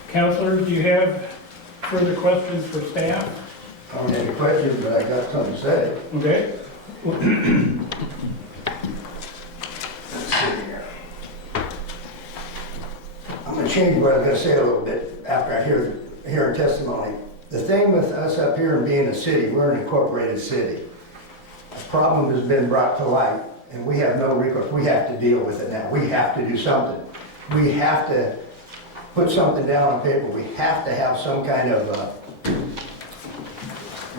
Counselors, do you have further questions for staff? I don't have any questions, but I got something to say. Okay? Let's see here. I'm gonna change what I'm gonna say a little bit after I hear a testimony. The thing with us up here and being a city, we're an incorporated city. A problem has been brought to light, and we have no recourse. We have to deal with it now. We have to do something. We have to put something down on paper. We have to have some kind of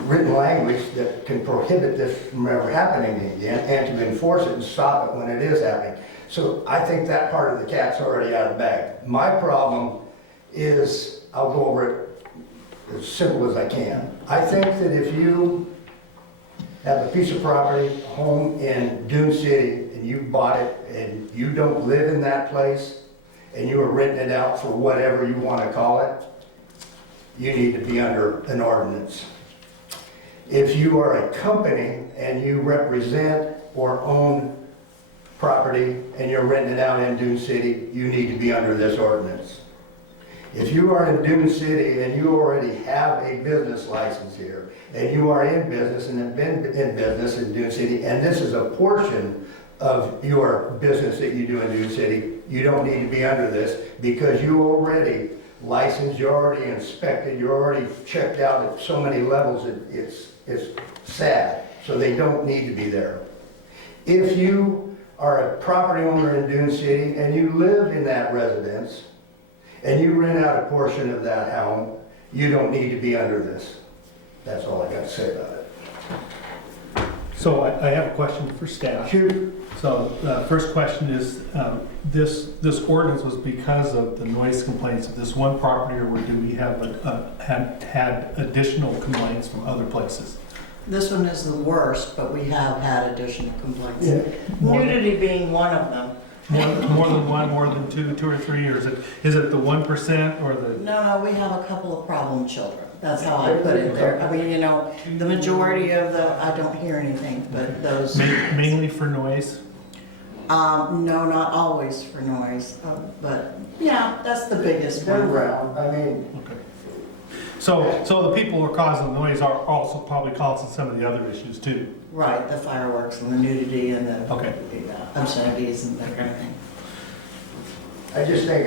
written language that can prohibit this from ever happening again, and to enforce it and stop it when it is happening. So I think that part of the cat's already out of the bag. My problem is, I'll go over it as simple as I can. I think that if you have a piece of property, a home in Dune City, and you bought it, and you don't live in that place, and you are renting it out for whatever you want to call it, you need to be under an ordinance. If you are a company and you represent or own property and you're renting it out in Dune City, you need to be under this ordinance. If you are in Dune City and you already have a business license here, and you are in business and have been in business in Dune City, and this is a portion of your business that you do in Dune City, you don't need to be under this because you already licensed, you're already inspected, you're already checked out at so many levels, it's sad. So they don't need to be there. If you are a property owner in Dune City and you live in that residence and you rent out a portion of that home, you don't need to be under this. That's all I got to say about it. So I have a question for staff. Shoot. So first question is, this ordinance was because of the noise complaints of this one property, or do we have had additional complaints from other places? This one is the worst, but we have had additional complaints. Yeah. Nudity being one of them. More than one, more than two or three, or is it the 1% or the? No, we have a couple of problem children. That's how I put it there. I mean, the majority of I don't hear anything, but those. Mainly for noise? No, not always for noise, but yeah, that's the biggest They're one. around, I mean, Okay. So the people who are causing the noise are also probably causing some of the other issues too? Right, the fireworks and the nudity and the Okay. obscenities and that kind of thing. I just think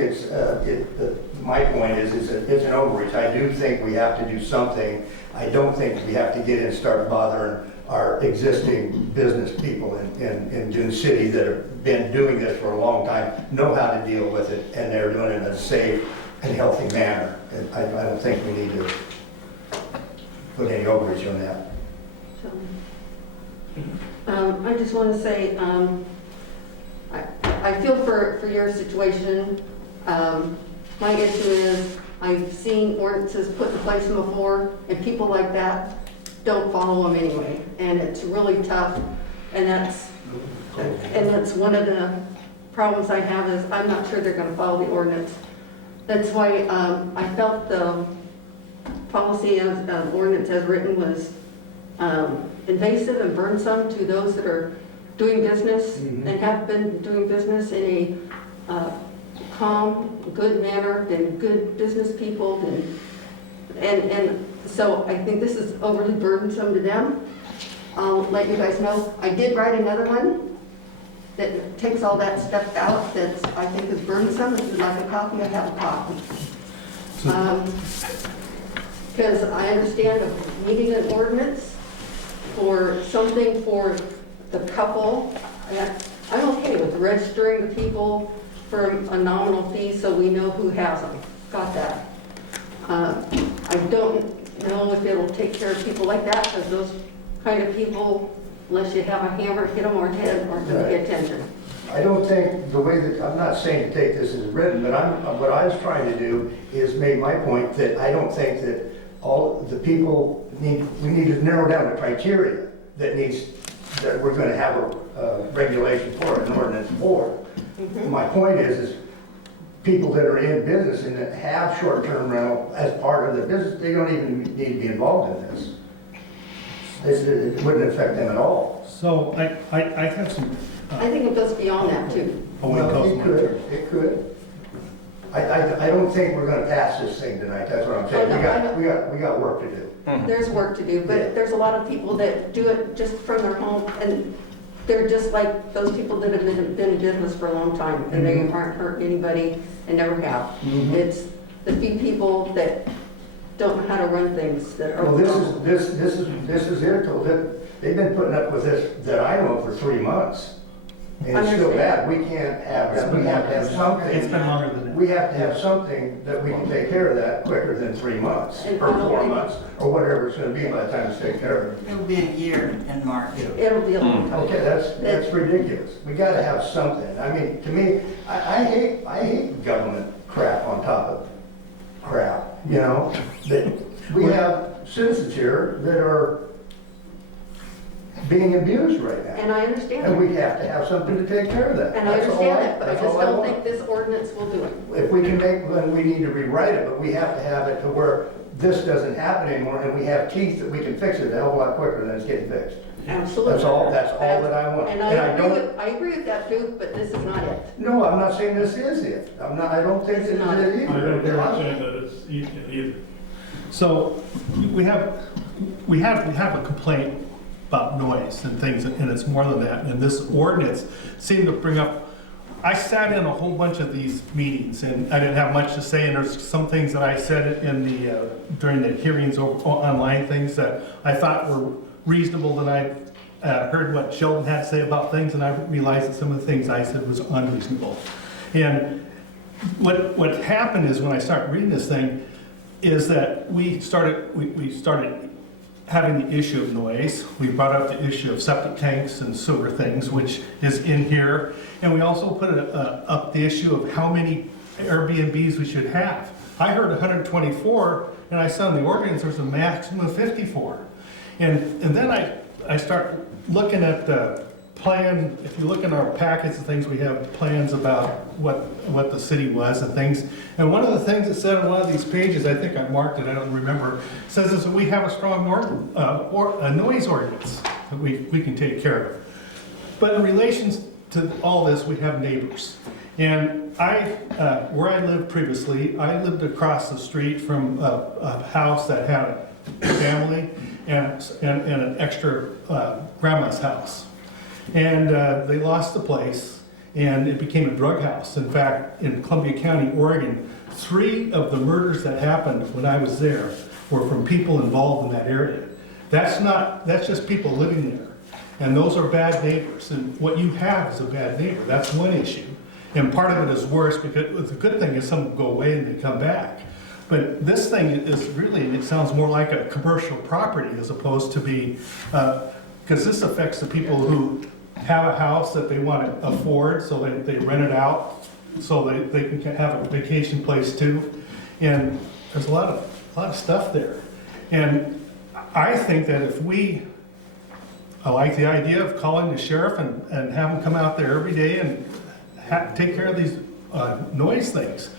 my point is, it's an overreach. I do think we have to do something. I don't think we have to get in and start bothering our existing business people in Dune City that have been doing this for a long time, know how to deal with it, and they're doing it in a safe and healthy manner. And I don't think we need to put any overreach on that. I just want to say, I feel for your situation. My issue is, I've seen ordinances put in place before, and people like that don't follow them anyway, and it's really tough. And that's one of the problems I have is I'm not sure they're going to follow the ordinance. That's why I felt the policy of ordinance as written was invasive and burdensome to those that are doing business and have been doing business in a calm, good manner, and good business people, and so I think this is overly burdensome to them. I'll let you guys know, I did write another one that takes all that stuff out that I think is burdensome. If you'd like a copy, I have a copy. Because I understand of needing an ordinance for something for the couple. I'm okay with registering the people for a nominal fee so we know who has them. Got that. I don't know if it'll take care of people like that, because those kind of people, unless you have a hammer hit them on the head, aren't going to pay attention. I don't think the way that, I'm not saying to take this as written, but what I was trying to do is make my point that I don't think that all the people we need to narrow down the criteria that we're going to have a regulation for, an ordinance for. My point is people that are in business and that have short-term rental as part of the business, they don't even need to be involved in this. It wouldn't affect them at all. So I have some. I think it goes beyond that too. Well, it could. I don't think we're gonna pass this thing tonight, that's what I'm saying. We got work to do. There's work to do, but there's a lot of people that do it just from their home, and they're just like those people that have been in business for a long time, and they aren't hurting anybody and never have. It's the few people that don't know how to run things that are. Well, this is their tool. They've been putting up with this that I know for 3 months. And it's still bad. We can't have that. We have to have something. It's been longer than that. We have to have something that we can take care of that quicker than 3 months, And or 4 months, or whatever it's gonna be by the time it's taken care of. It'll be a year in March. It'll be a long time. Okay, that's ridiculous. We gotta have something. I mean, to me, I hate government crap on top of crap, you know? That we have citizens here that are being abused right now. And I understand And that. we have to have something to take care of that. And I That's all understand that, but I that's just all don't want. think this ordinance will do it. If we can make, then we need to rewrite it, but we have to have it to where this doesn't happen anymore, and we have teeth that we can fix it a hell of a lot quicker than it's getting fixed. Absolutely. That's all that I want. And And I I agree don't- with, I agree with that too, but this is not it. No, I'm not saying this is it. I don't think this is it I don't think either. I'm saying that it's either. So we have a complaint about noise and things, and it's more than that. And this ordinance seemed to bring up, I sat in a whole bunch of these meetings and I didn't have much to say, and there's some things that I said in the, during the hearings or online things that I thought were reasonable, that I heard what Sheldon had to say about things, and I realized that some of the things I said was unreasonable. And what happened is when I started reading this thing, is that we started having the issue of noise. We brought up the issue of septic tanks and sewer things, which is in here. And we also put up the issue of how many Airbnbs we should have. I heard 124, and I saw in the ordinance there's a maximum of 54. And then I start looking at the plan. If you look in our packets and things, we have plans about what the city was and things. And one of the things it said on one of these pages, I think I marked it, I don't remember, says is that we have a strong noise ordinance that we can take care of. But in relation to all this, we have neighbors. And where I lived previously, I lived across the street from a house that had a family and an extra grandma's house. And they lost the place, and it became a drug house. In fact, in Columbia County, Oregon, 3 of the murders that happened when I was there were from people involved in that area. That's just people living there. And those are bad neighbors. And what you have is a bad neighbor. That's one issue. And part of it is worse because the good thing is some go away and they come back. But this thing is really, and it sounds more like a commercial property as opposed to be, because this affects the people who have a house that they want to afford, so they rent it out, so they can have a vacation place too. And there's a lot of stuff there. And I think that if I like the idea of calling the sheriff and have him come out there every day and take care of these noise things.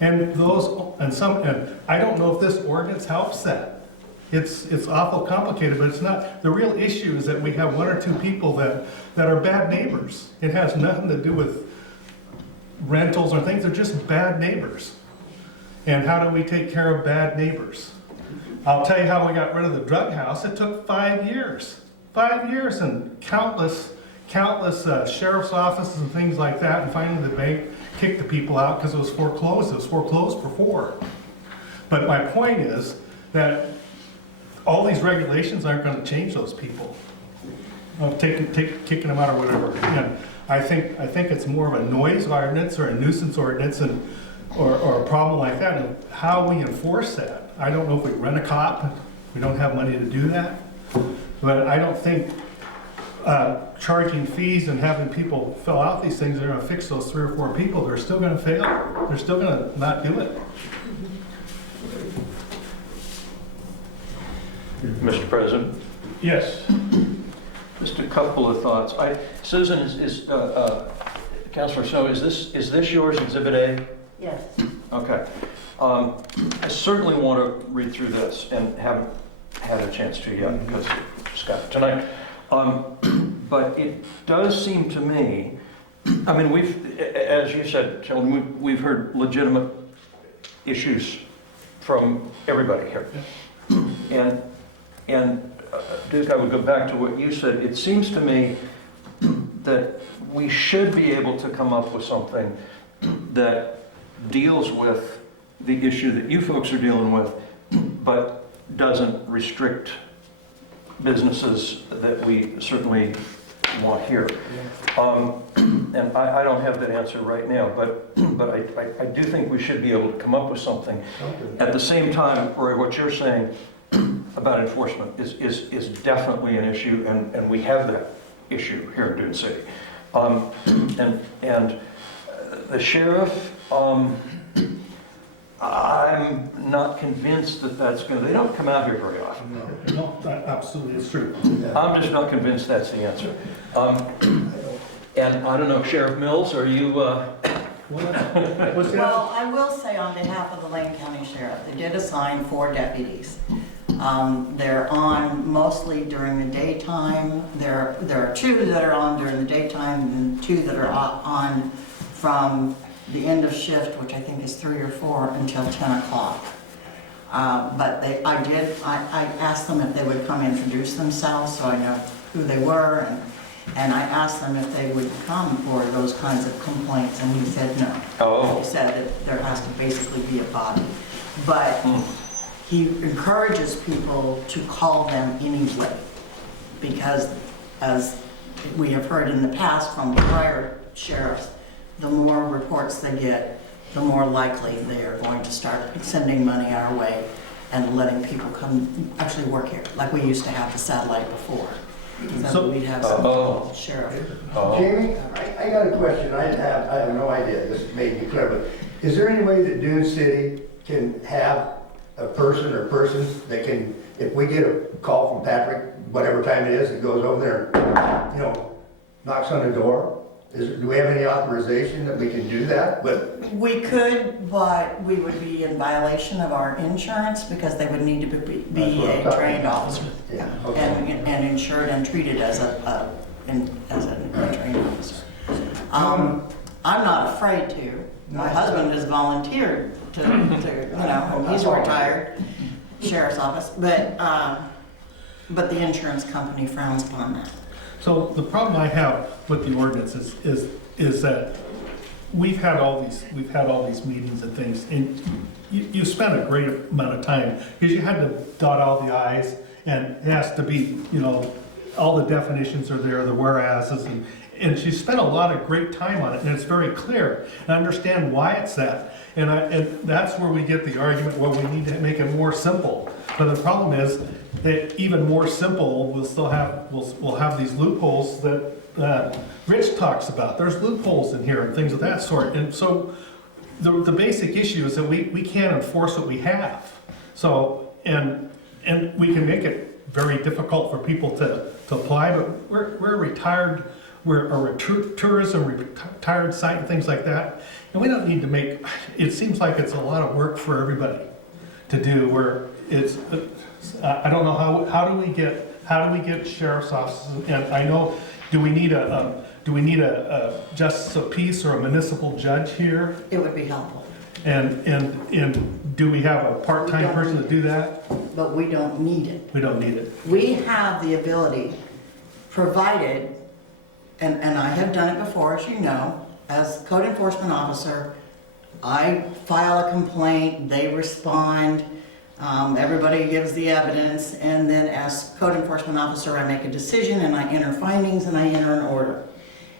And I don't know if this ordinance helps that. It's awful complicated, but it's not. The real issue is that we have 1 or 2 people that are bad neighbors. It has nothing to do with rentals or things. They're just bad neighbors. And how do we take care of bad neighbors? I'll tell you how we got rid of the drug house. It took 5 years. 5 years, and countless sheriff's offices and things like that. And finally the bank kicked the people out because it was foreclosed. It was foreclosed for 4. But my point is that all these regulations aren't going to change those people, kicking them out or whatever. And I think it's more of a noise ordinance or a nuisance ordinance or a problem like that, and how we enforce that. I don't know if we rent a cop. We don't have money to do that. But I don't think charging fees and having people fill out these things are going to fix those 3 or 4 people. They're still going to fail. They're still going to not do it. Mr. President, Yes. just a couple of thoughts. Susan, Councilor Snow, is this yours, Exhibit A? Yes. Okay. I certainly want to read through this and haven't had a chance to yet because I just got it tonight. But it does seem to me, I mean, as you said, Sheldon, we've heard legitimate issues from everybody here. And Duke, I would go back to what you said. It seems to me that we should be able to come up with something that deals with the issue that you folks are dealing with, but doesn't restrict businesses that we certainly want here. And I don't have that answer right now, but I do think we should be able to come up with something. At the same time, Roy, what you're saying about enforcement is definitely an issue, and we have that issue here in Dune City. And the sheriff, I'm not convinced that that's going to, they don't come out here very often. No, that absolutely is true. I'm just not convinced that's the answer. And I don't know, Sheriff Mills, are you, What's that? Well, I will say on behalf of the Lane County Sheriff, they did assign 4 deputies. They're on mostly during the daytime. There are 2 that are on during the daytime and 2 that are on from the end of shift, which I think is 3 or 4, until 10 o'clock. But I asked them if they would come introduce themselves so I know who they were, and I asked them if they would come for those kinds of complaints, and he said no. Oh. He said that there has to basically be a body. But he encourages people to call them anyway, because as we have heard in the past from prior sheriffs, the more reports they get, the more likely they are going to start sending money our way and letting people come actually work here, like we used to have the satellite before. So we'd have some sheriff. Jamie, I got a question. I have no idea. This may be clear, but is there any way that Dune City can have a person or persons that can, if we get a call from Patrick, whatever time it is, that goes over there and, knocks on the door? Do we have any authorization that we can do that? We could, but we would be in violation of our insurance because they would need to be a trained officer. Yeah, okay. And insured and treated as a trained officer. I'm not afraid to. My husband has volunteered to he's a retired sheriff's office, but the insurance company frowns upon that. So the problem I have with the ordinance is that we've had all these meetings and things, and you spent a great amount of time, because you had to dot all the i's, and it has to be, all the definitions are there, the whereases, and she spent a lot of great time on it, and it's very clear. And I understand why it's that, and that's where we get the argument, well, we need to make it more simple. But the problem is that even more simple, we'll have these loopholes that Rich talks about. There's loopholes in here and things of that sort. And so the basic issue is that we can't enforce what we have. So, and we can make it very difficult for people to apply, but we're retired. We're a tourism retired site and things like that. And we don't need to make, it seems like it's a lot of work for everybody to do, where it's, I don't know how do we get sheriff's offices, and I know, do we need a justice of peace or a municipal judge here? It would be helpful. And do we have a part-time person to do that? But we don't need it. We don't need it. We have the ability, provided, and I have done it before, as you know, as code enforcement officer, I file a complaint, they respond, everybody gives the evidence, and then as code enforcement officer, I make a decision and I enter findings and I enter an order.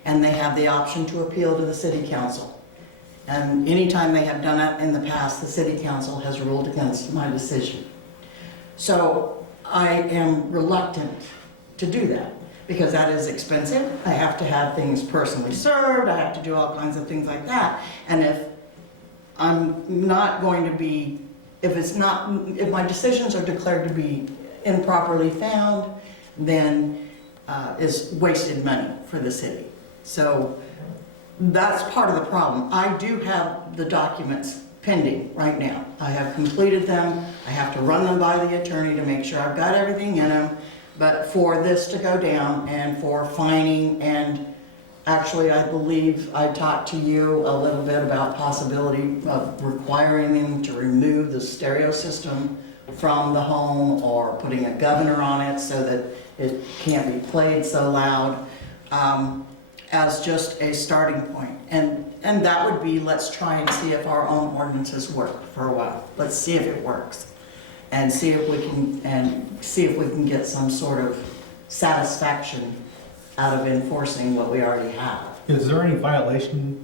And they have the option to appeal to the city council. And anytime they have done that in the past, the city council has ruled against my decision. So I am reluctant to do that because that is expensive. I have to have things personally served. I have to do all kinds of things like that. And if I'm not going to be, if my decisions are declared to be improperly found, then it's wasted money for the city. So that's part of the problem. I do have the documents pending right now. I have completed them. I have to run them by the attorney to make sure I've got everything in them. But for this to go down and for fining, and actually I believe I talked to you a little bit about possibility of requiring them to remove the stereo system from the home or putting a governor on it so that it can't be played so loud. As just a starting point. And that would be, let's try and see if our own ordinances work for a while. Let's see if it works. And see if we can get some sort of satisfaction out of enforcing what we already have. Is there any violation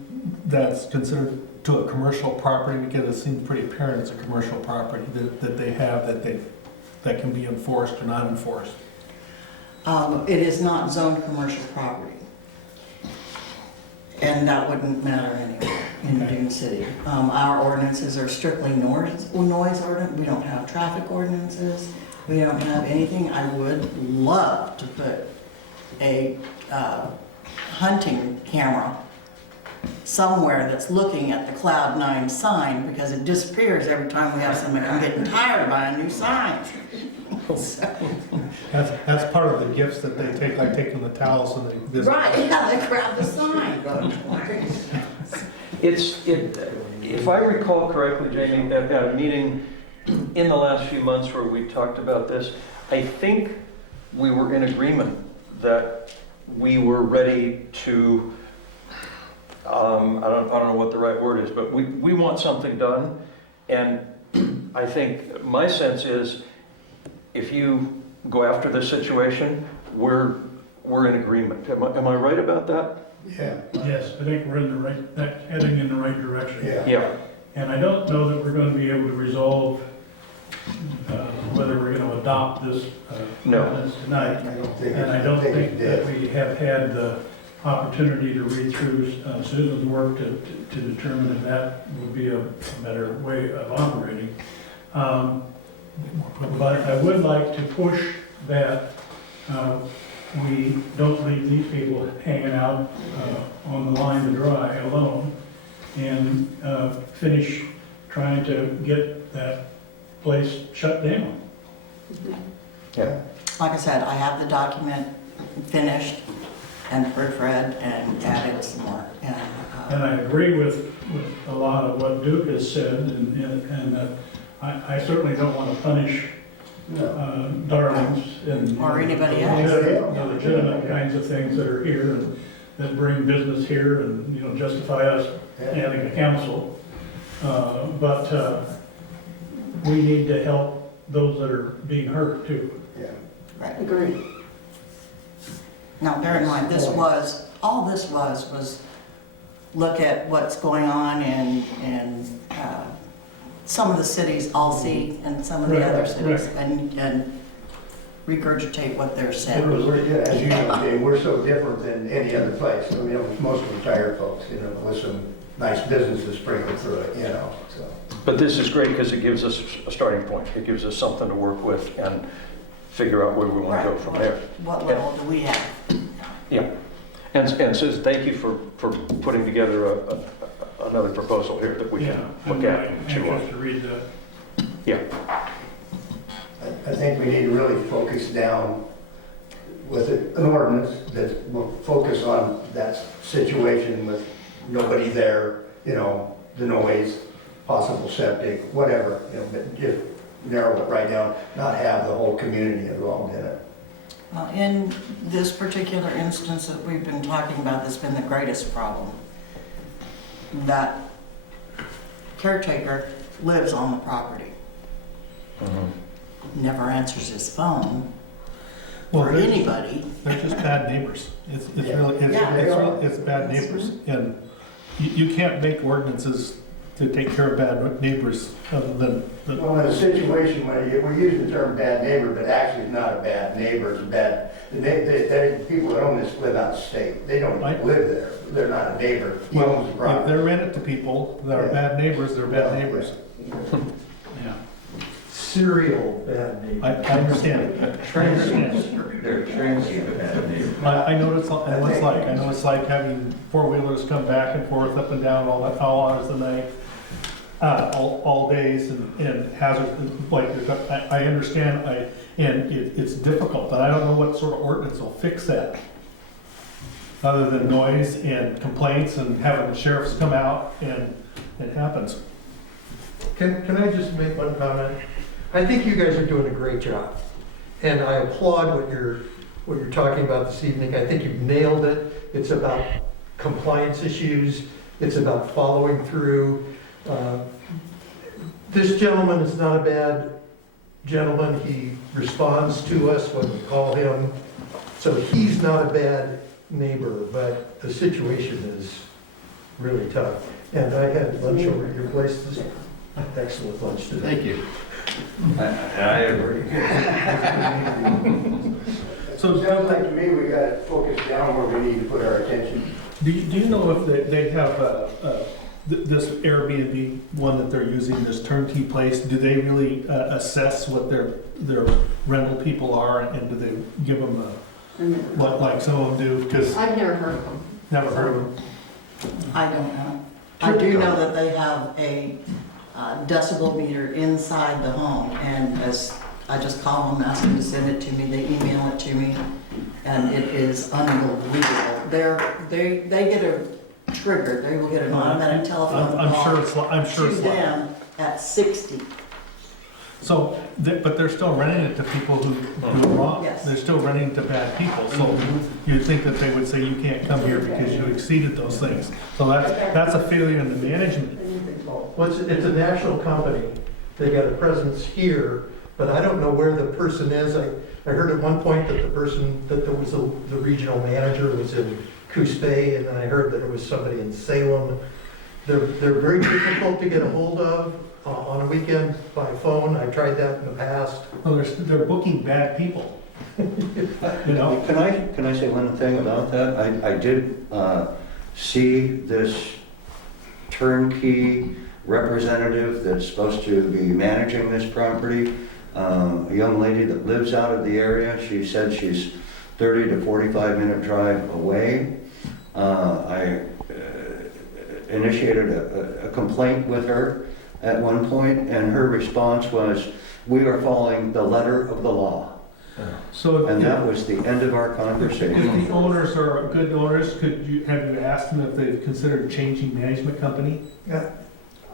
that's considered to a commercial property? Because it seems pretty apparent it's a commercial property that they have that can be enforced or not enforced. It is not zoned commercial property. And that wouldn't matter anywhere in Dune City. Our ordinances are strictly noise ordinance. We don't have traffic ordinances. We don't have anything. I would love to put a hunting camera somewhere that's looking at the Cloud 9 sign, because it disappears every time we have somebody. I'm getting tired of buying new signs. So, That's part of the gifts that they take, like taking the towels and they visit. right, yeah, they grab the sign. If I recall correctly, Jamie, at a meeting in the last few months where we talked about this, I think we were in agreement that we were ready to, I don't know what the right word is, but we want something done. And I think my sense is, if you go after this situation, we're in agreement. Am I right about that? Yeah. Yes, I think we're heading in the right direction. Yeah. And I don't know that we're going to be able to resolve whether we're going to adopt this No. ordinance tonight. I don't think And I don't think it that did. we have had the opportunity to read through Susan's work to determine if that would be a better way of operating. But I would like to push that we don't leave these people hanging out on the line to dry alone, and finish trying to get that place shut down. Yeah. Like I said, I have the document finished and proofread and added some more. And I agree with a lot of what Duke has said, and that I certainly don't want to punish Darlings and Or anybody else. the legitimate kinds of things that are here and that bring business here and, you know, justify us having a council. But we need to help those that are being hurt too. Yeah. Right. Agreed. Now, bear in mind, all this was look at what's going on in some of the cities, Alsea, and some of the Right, other cities, right. and regurgitate what they're saying. As you know, Dave, we're so different than any other place. I mean, most retired folks, you know, with some nice businesses sprinkled through it, you know, so. But this is great because it gives us a starting point. It gives us something to work with and figure out where we want to go from there. What level do we have? Yeah. And Susan, thank you for putting together another proposal here that we can look at and chew I'm on. anxious to read that. Yeah. I think we need to really focus down with an ordinance that will focus on that situation with nobody there, you know, the noise, possible septic, whatever, you know, but just narrow it right down, not have the whole community involved in it. In this particular instance that we've been talking about, that's been the greatest problem. That caretaker lives on the property, never answers his phone Well, for anybody. They're just bad neighbors. It's Yeah. really, Yeah, they are. it's bad neighbors. And you can't make ordinances to take care of bad neighbors other than, Well, in a situation where we're using the term bad neighbor, but actually it's not a bad neighbor, it's a bad, the people that own this live out of state. They don't Right. live there, they're not a neighbor, he owns the if property. they're rented to people that are bad neighbors, they're bad neighbors. Yeah. Serial bad neighbor. I understand. I understand. They're transient bad neighbors. I know what it's like. I know it's like having four-wheelers come back and forth, up and down, all hours of the night, all days, and hazard, like, I understand, and it's difficult, but I don't know what sort of ordinance will fix that. Other than noise and complaints and having the sheriffs come out, and it happens. Can I just make one comment? I think you guys are doing a great job, and I applaud what you're talking about this evening. I think you've nailed it. It's about compliance issues. It's about following through. This gentleman is not a bad gentleman. He responds to us when we call him. So he's not a bad neighbor, but the situation is really tough. And I had lunch over at your place, this excellent lunch today. Thank you. I agree. So sounds like to me we got to focus down where we need to put our attention. Do you know if they have this Airbnb one that they're using, this turnkey place, do they really assess what their rental people are, and do they give them what like some of them do? Because I've never heard of them. never heard of them. I don't know. I do know that they have a decibel meter inside the home, and as I just call them, ask them to send it to me, they email it to me, and it is unbelievable. They get a trigger, they will get an automatic telephone I'm call sure to it's like, them at 60. so, but they're still renting it to people who do it wrong. Yes. They're still renting it to bad people, so you'd think that they would say you can't come here because you exceeded those things. So that's a failure in the management. Well, it's a national company. They got a presence here, but I don't know where the person is. I heard at one point that the person, that there was the regional manager was in Coos Bay, and then I heard that it was somebody in Salem. They're very difficult to get a hold of on a weekend by phone. I tried that in the past. Well, they're booking bad people. You know? Can I say one thing about that? I did see this turnkey representative that's supposed to be managing this property, a young lady that lives out of the area. She said she's 30 to 45-minute drive away. I initiated a complaint with her at one point, and her response was, "We are following the letter of the law." So And that was the end of our conversation. if the owners are good owners, have you asked them if they've considered changing management company?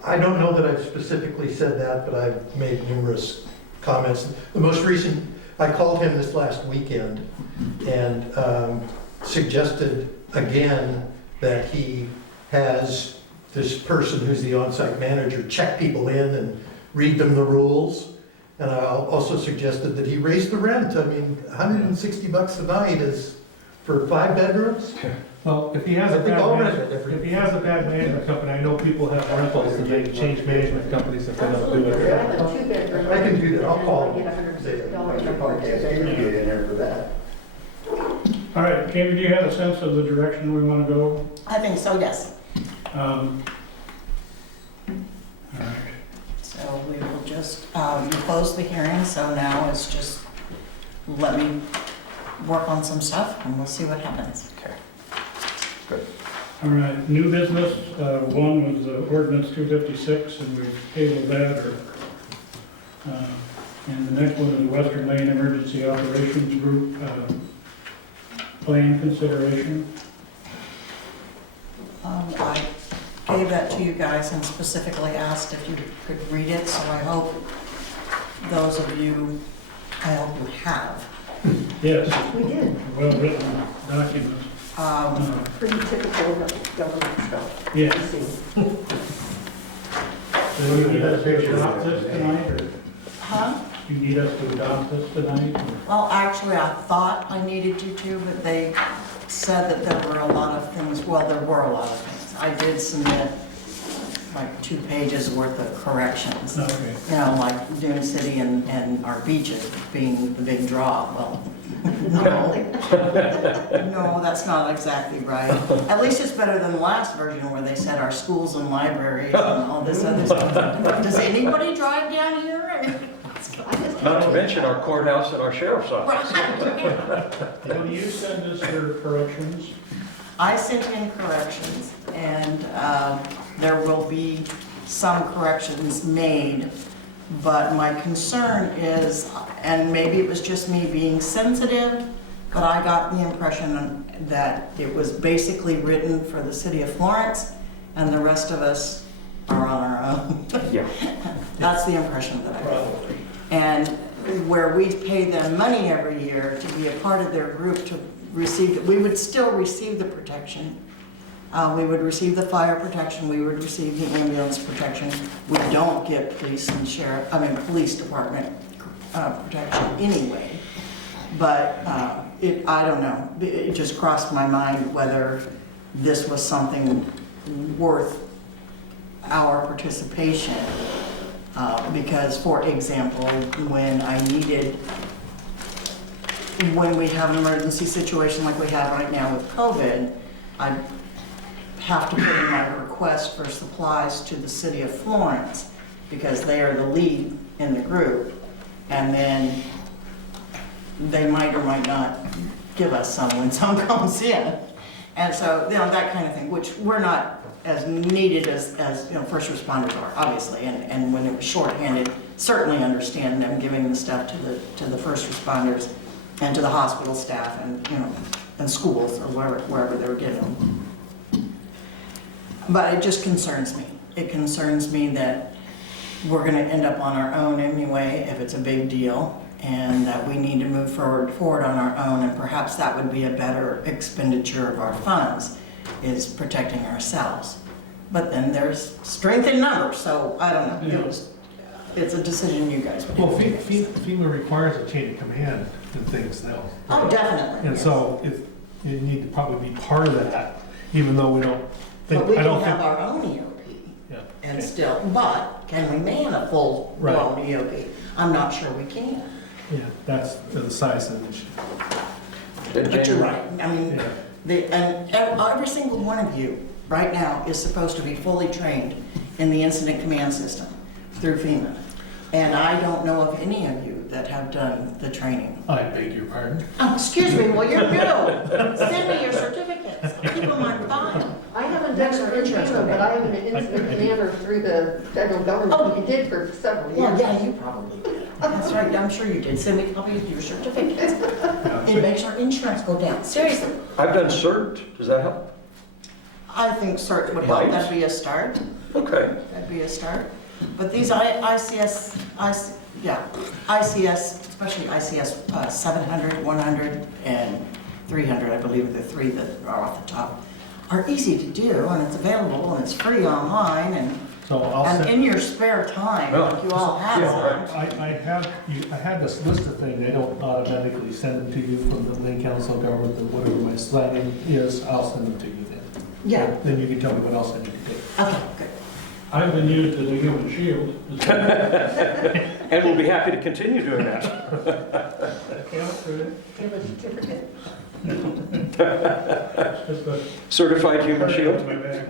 I don't know that I've specifically said that, but I've made numerous comments. The most recent, I called him this last weekend and suggested again that he has this person who's the on-site manager check people in and read them the rules. And I also suggested that he raise the rent. I mean, $160 a night is for 5 bedrooms? Well, if he has a I think all bad, rent it. if he has a bad management company, I know people have rentals and they change management companies if they don't do Absolutely. I have it. a two-bedroom. I can do that. I'll call him. I get What's your $160 podcast? I usually get in there for that. All right, Jamie, do you have a sense of the direction we want to go? I think so, yes. All right. So we will just, you close the hearing, so now it's just, let me work on some stuff and we'll see what happens. Okay. All right, new business, one was ordinance 256, and we've tabled that, and the next one is the Western Lane Emergency Operations Group plan consideration. I gave that to you guys and specifically asked if you could read it, so I hope those of you, I hope you have. Yes, We did. well-written document. Pretty typical of government stuff. Yeah. You see. Do you need us to adopt this tonight, or Huh? do you need us to adopt this tonight? Well, actually, I thought I needed you to, but they said that there were a lot of things, well, there were a lot of things. I did submit like 2 pages worth of corrections. Okay. You know, like Dune City and our beaches being the big draw. Well, no. No, that's not exactly right. At least it's better than the last version where they said our schools and libraries and all this other stuff. Does anybody drive down here? I mean, Not to mention our courthouse and our sheriff's office. right. Will you send us your corrections? I sent in corrections, and there will be some corrections made, but my concern is, and maybe it was just me being sensitive, but I got the impression that it was basically written for the city of Florence, and the rest of us are on our own. Yeah. That's the impression that I got. And where we pay them money every year to be a part of their group to receive, we would still receive the protection. We would receive the fire protection, we would receive the ambulance protection. We don't get police department protection anyway. But I don't know. It just crossed my mind whether this was something worth our participation. Because, for example, when we have an emergency situation like we have right now with COVID, I have to put in my request for supplies to the city of Florence because they are the lead in the group. And then they might or might not give us some when some comes in. And so, that kind of thing, which we're not as needed as first responders are, obviously. And when it was shorthanded, certainly understand them giving the stuff to the first responders and to the hospital staff and schools or wherever they were getting them. But it just concerns me. It concerns me that we're going to end up on our own anyway if it's a big deal, and that we need to move forward on our own, and perhaps that would be a better expenditure of our funds, is protecting ourselves. But then there's strength in numbers, so I don't know. It's a decision you guys make. Well, FEMA requires a chain of command and things now. Oh, definitely. And yes. so you need to probably be part of that, even though we don't think. But we I don't can have think- our own EOP. Yeah. And still, but can we man a full-blown EOP? I'm not sure we can. Yeah, that's the size of the issue. But you're right. I mean, Yeah. and every single one of you right now is supposed to be fully trained in the incident command system through FEMA. And I don't know of any of you that have done the training. I beg your pardon? Oh, excuse me, well, you're new. Send me your certificates. I'll keep them on file. I haven't done Next it our through insurance FEMA, company. but I have an incident commander through the federal government. Oh. You did for several Yeah, years. yeah, you probably did. That's right, I'm sure you did. Send me copies of your certificates. It makes our insurance go down. Seriously. I've done CERT, does that help? I think CERT would help. Might. That'd be a start. Okay. That'd be a start. But these ICS, especially ICS 700, 100, and 300, I believe are the three that are off the top, are easy to do, and it's available, and it's free online, and So I'll and send. in your spare time, like you all have one. I had this list of things, they don't automatically send them to you from the Lynn Council of Government, or whatever my sliding is, I'll send them to you then. Yeah, Then you can tell me what else I need to do. okay, good. I've been used as a human shield. And we'll be happy to continue doing that. Give a certificate. Just a- Certified human shield? My bag.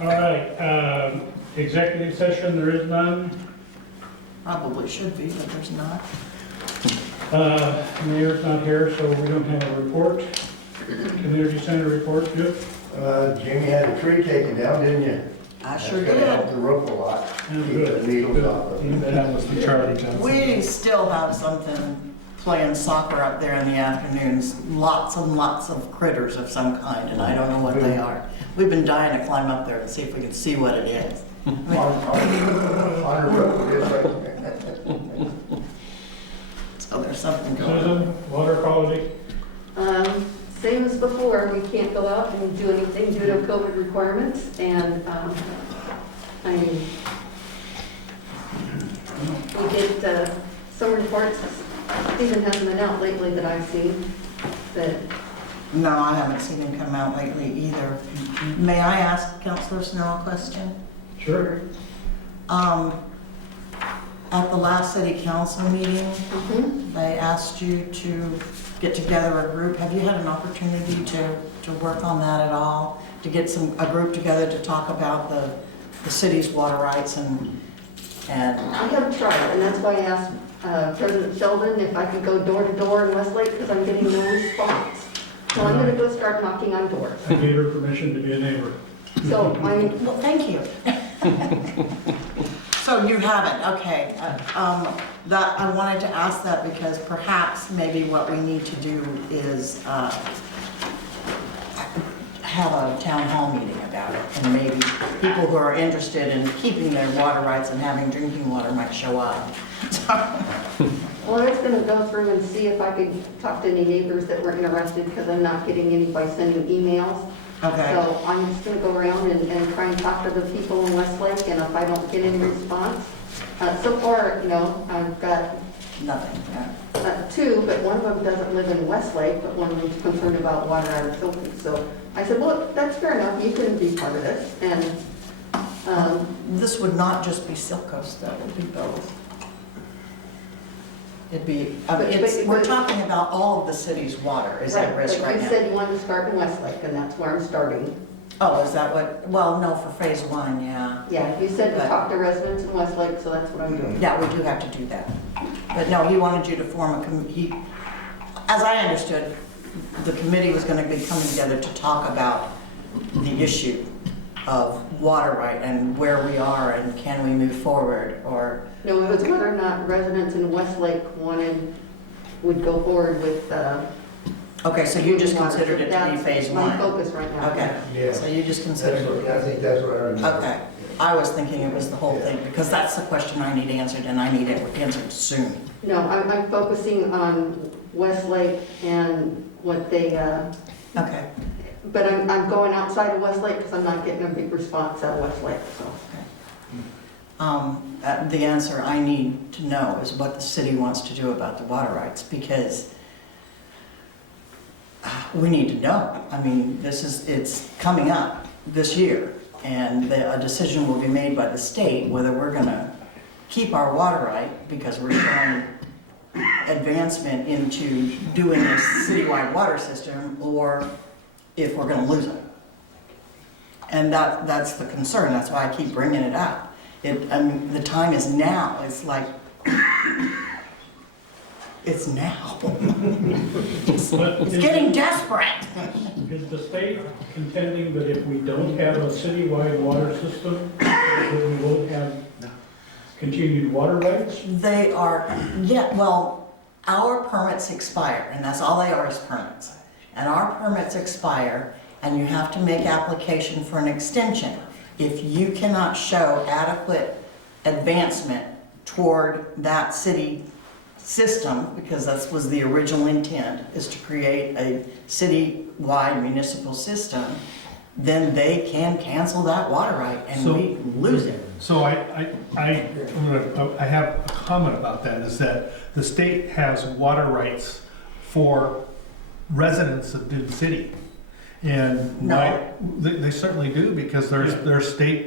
All right, executive session, there is none. Probably should be, but there's not. Mayor's not here, so we don't have a report. Community center report, Jim? Jamie had a tree taken down, didn't you? I sure That's gonna help did. the roof a lot. Yeah, Keep good. the needles off of it. That was the Charlie Johnson. We still have something playing soccer up there in the afternoons. Lots and lots of critters of some kind, and I don't know what they are. We've been dying to climb up there and see if we can see what it is. On the roof, it's like, So there's something going on. Susan, water quality? Same as before, we can't go out and do anything due to COVID requirements, and we get some reports, Stephen hasn't been out lately that I've seen, that No, I haven't seen him come out lately either. May I ask Councilor Snow a question? Sure. At the last city council meeting, they asked you to get together a group. Have you had an opportunity to work on that at all? To get a group together to talk about the city's water rights and I have tried, and that's why I asked President Sheldon if I could go door to door in Westlake, because I'm getting no response. So I'm gonna go start knocking on doors. I gave her permission to be a neighbor. So I'm, well, thank you. So you haven't, okay. That, I wanted to ask that because perhaps maybe what we need to do is have a town hall meeting about it. And maybe people who are interested in keeping their water rights and having drinking water might show up. well, I was gonna go through and see if I could talk to any neighbors that were interested, because I'm not getting any by sending emails. Okay, So I'm just gonna go around and try and talk to the people in Westlake, and if I don't get any response, so far, I've got Nothing, yeah. Two, but one of them doesn't live in Westlake, but one of them's concerned about water out of Silkus. So I said, well, that's fair enough, you can be part of this. And This would not just be Silkos, that would be both. It'd be, we're talking about all of the city's water is at risk but right you now. said you wanted to start in Westlake, and that's where I'm starting. Oh, is that what, well, no, for phase one, yeah. Yeah, you said to talk to residents in Westlake, so that's what I'm doing. Yeah, we do have to do that. But no, he wanted you to form as I understood, the committee was gonna be coming together to talk about the issue of water right and where we are and can we move forward or, No, it was whether or not residents in Westlake would go forward with, okay, so you just considered it to be phase one? That's my focus right now. Okay, Yeah. so you just considered it. I think that's what I remember. Okay, I was thinking it was the whole thing, because that's the question I need answered, and I need it answered soon. No, I'm focusing on Westlake and what they, Okay, but I'm going outside of Westlake because I'm not getting a big response out of Westlake, so. the answer I need to know is what the city wants to do about the water rights, because we need to know. I mean, it's coming up this year, and a decision will be made by the state whether we're gonna keep our water right, because we're showing advancement into doing this citywide water system, or if we're gonna lose it. And that's the concern, that's why I keep bringing it up. I mean, the time is now, it's like, it's now. It's getting desperate. Is the state contending that if we don't have a citywide water system, that we won't have continued water rights? They are, yeah, well, our permits expire, and that's all they are, is permits. And our permits expire, and you have to make application for an extension. If you cannot show adequate advancement toward that city system, because that was the original intent, is to create a city-wide municipal system, then they can cancel that water right and we lose it. So I have a comment about that, is that the state has water rights for residents of Dune City. And they certainly do, because there's state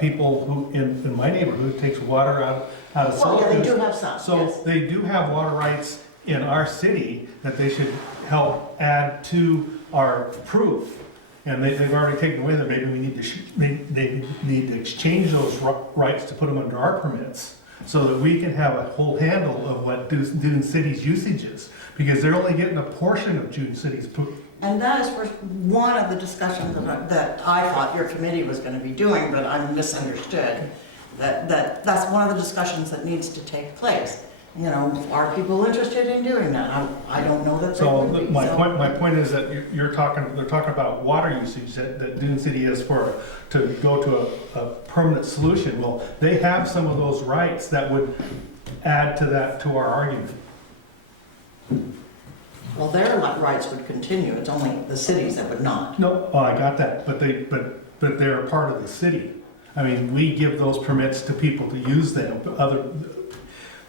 people who, in my neighborhood, takes water out of Well, yeah, they Silkus. do have some, So yes. they do have water rights in our city that they should help add to our proof. And they've already taken away that maybe we need to, they need to exchange those rights to put them under our permits, so that we can have a whole handle of what Dune City's usage is, because they're only getting a portion of Dune City's. And that is one of the discussions that I thought your committee was going to be doing, but I misunderstood. That's one of the discussions that needs to take place. You know, are people interested in doing that? I don't know that they So would be. my point is that they're talking about water usage that Dune City is to go to a permanent solution. Well, they have some of those rights that would add to our argument. Well, their rights would continue, it's only the cities that would not. No, well, I got that, but they're a part of the city. I mean, we give those permits to people to use them, but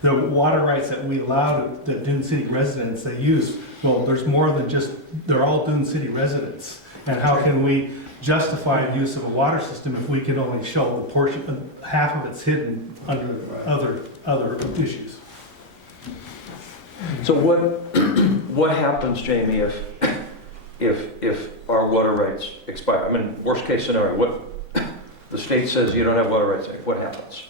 the water rights that we allow the Dune City residents they use, well, there's more than just, they're all Dune City residents. And how can we justify the use of a water system if we can only show the portion, half of it's hidden under other issues? So what happens, Jamie, if our water rights expire? I mean, worst case scenario, the state says you don't have water rights, what happens?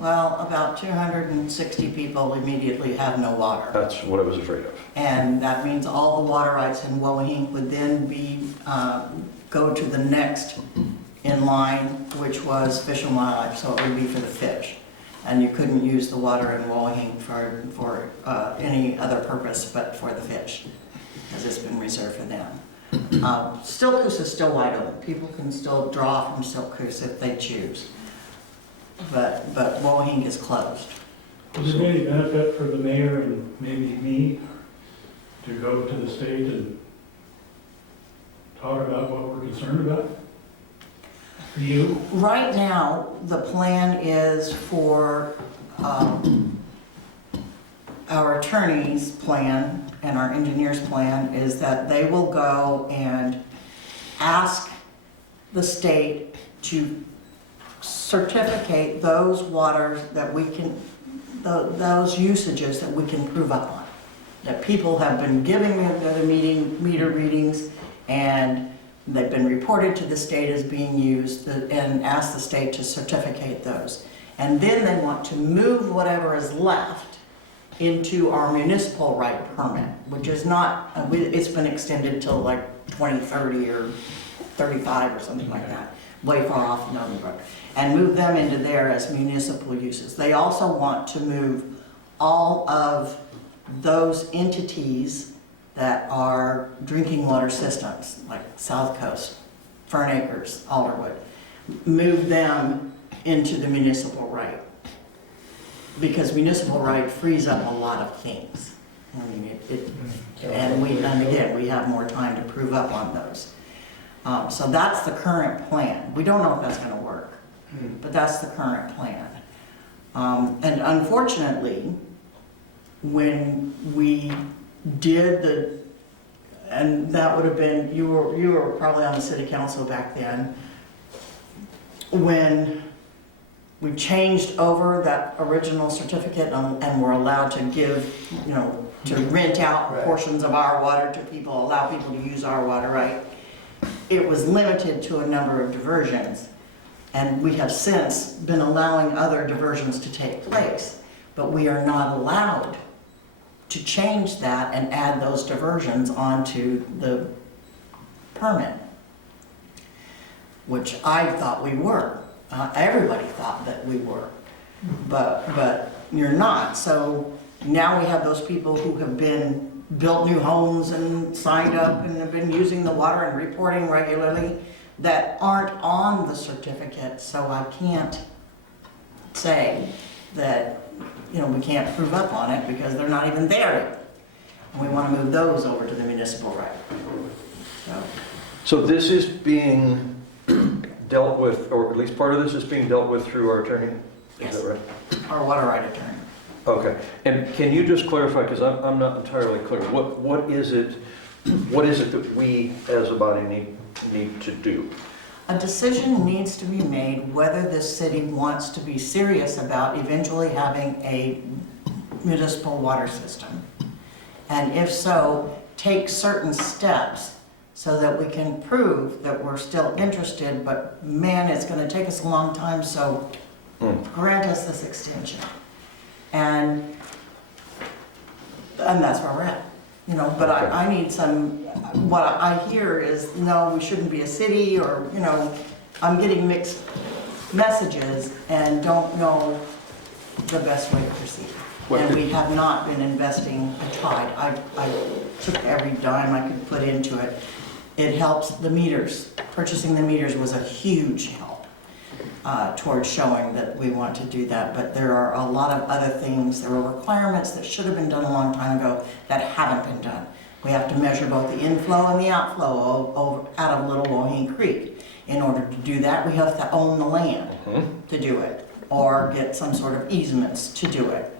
Well, about 260 people immediately have no water. That's what I was afraid of. And that means all the water rights in Woahink would then go to the next in line, which was Fish and Wildlife, so it would be for the fish. And you couldn't use the water in Woahink for any other purpose but for the fish, because it's been reserved for them. Silkus is still wide open. People can still draw from Silkus if they choose. But Woahink is closed. Is there any benefit for the mayor and maybe me to go to the state and talk about what we're concerned about? For you? Right now, the plan is for our attorney's plan and our engineer's plan is that they will go and ask the state to certificate those waters that we can, those usages that we can prove up on. That people have been giving them the meter readings, and they've been reported to the state as being used, and ask the state to certificate those. And then they want to move whatever is left into our municipal right permit, which is not, it's been extended till like 2030 or 35 or something like that, way far off in Noblesbrook, and move them into there as municipal uses. They also want to move all of those entities that are drinking water systems, like South Coast, Fern Acres, Alderwood, move them into the municipal right. Because municipal right frees up a lot of things. I mean, and again, we have more time to prove up on those. So that's the current plan. We don't know if that's gonna work, but that's the current plan. And unfortunately, when we did and that would have been, you were probably on the city council back then, when we changed over that original certificate and were allowed to give, to rent out portions of our water to people, allow people to use our water, right? It was limited to a number of diversions, and we have since been allowing other diversions to take place, but we are not allowed to change that and add those diversions onto the permit, which I thought we were. Everybody thought that we were, but you're not. So now we have those people who have built new homes and signed up and have been using the water and reporting regularly that aren't on the certificate. So I can't say that, we can't prove up on it because they're not even there yet. And we want to move those over to the municipal right. So this is being dealt with, or at least part of this is being dealt with through our attorney? Yes. Is that right? Our water right attorney. Okay, and can you just clarify, because I'm not entirely clear, what is it that we as a body need to do? A decision needs to be made whether this city wants to be serious about eventually having a municipal water system. And if so, take certain steps so that we can prove that we're still interested, but man, it's going to take us a long time, so grant us this extension. And that's where we're at. But I need what I hear is, no, we shouldn't be a city, or, I'm getting mixed messages and don't know the best way to proceed. And we have not been investing. I tried. I took every dime I could put into it. It helps the meters. Purchasing the meters was a huge help towards showing that we want to do that. But there are a lot of other things. There are requirements that should have been done a long time ago that haven't been done. We have to measure both the inflow and the outflow out of Little Wohene Creek. In order to do that, we have to own the land to do it, or get some sort of easements to do it.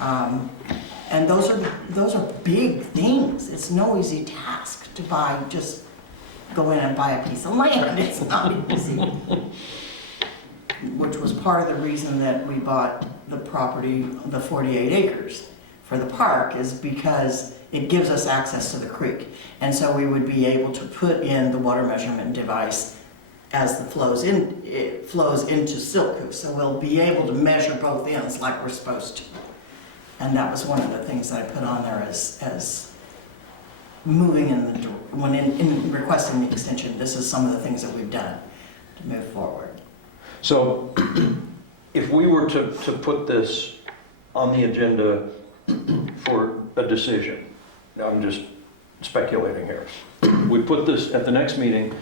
And those are big things. It's no easy task to just go in and buy a piece of land. It's not easy. Which was part of the reason that we bought the property, the 48 acres for the park, is because it gives us access to the creek. And so we would be able to put in the water measurement device as it flows into Silku. So we'll be able to measure both ends like we're supposed to. And that was one of the things that I put on there as moving in requesting the extension. This is some of the things that we've done to move forward. So if we were to put this on the agenda for a decision, now I'm just speculating here, we put this at the next meeting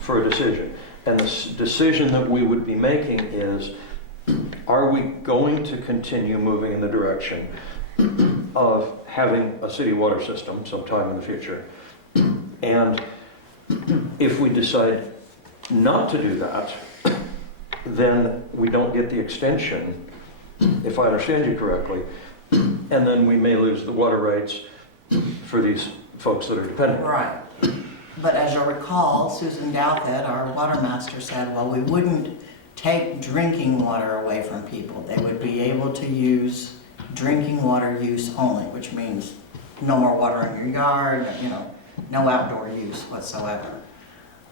for a decision, and the decision that we would be making is, are we going to continue moving in the direction of having a city water system sometime in the future? And if we decide not to do that, then we don't get the extension, if I understand you correctly, and then we may lose the water rights for these folks that are dependent. Right. But as you'll recall, Susan Douthat, our water master, said, well, we wouldn't take drinking water away from people. They would be able to use drinking water use only, which means no more water in your yard, no outdoor use whatsoever.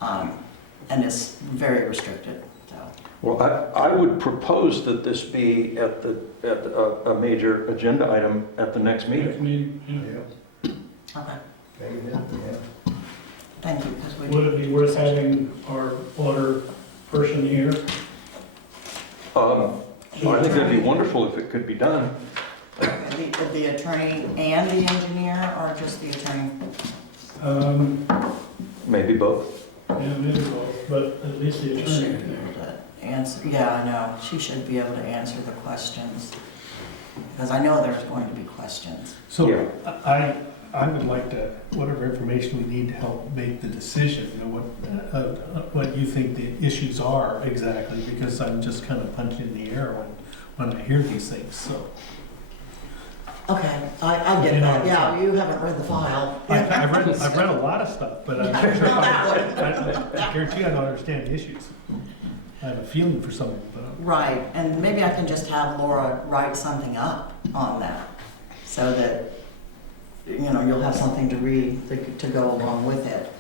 And it's very restricted, so. Well, I would propose that this be at a major agenda item at the next meeting. Next meeting, yeah. Okay, Yeah. thank you, because we Would it be worth having our water person here? I think that'd be wonderful if it could be done. the attorney and the engineer, or just the attorney? Maybe both. Yeah, maybe both, but at least the She attorney. should be able to answer, yeah, I know, she should be able to answer the questions, because I know there's going to be questions. So Yeah. I would like to, whatever information we need to help make the decision, what you think the issues are exactly, because I'm just kind of punching in the air when I hear these things, so. Okay, I get that, yeah, you haven't read the file. I've read a lot of stuff, but I'm not sure if Not that I guarantee I don't understand the issues. I have a feeling for some of them, but. Right, and maybe I can just have Laura write something up on that, so that, you'll have something to read to go along with it.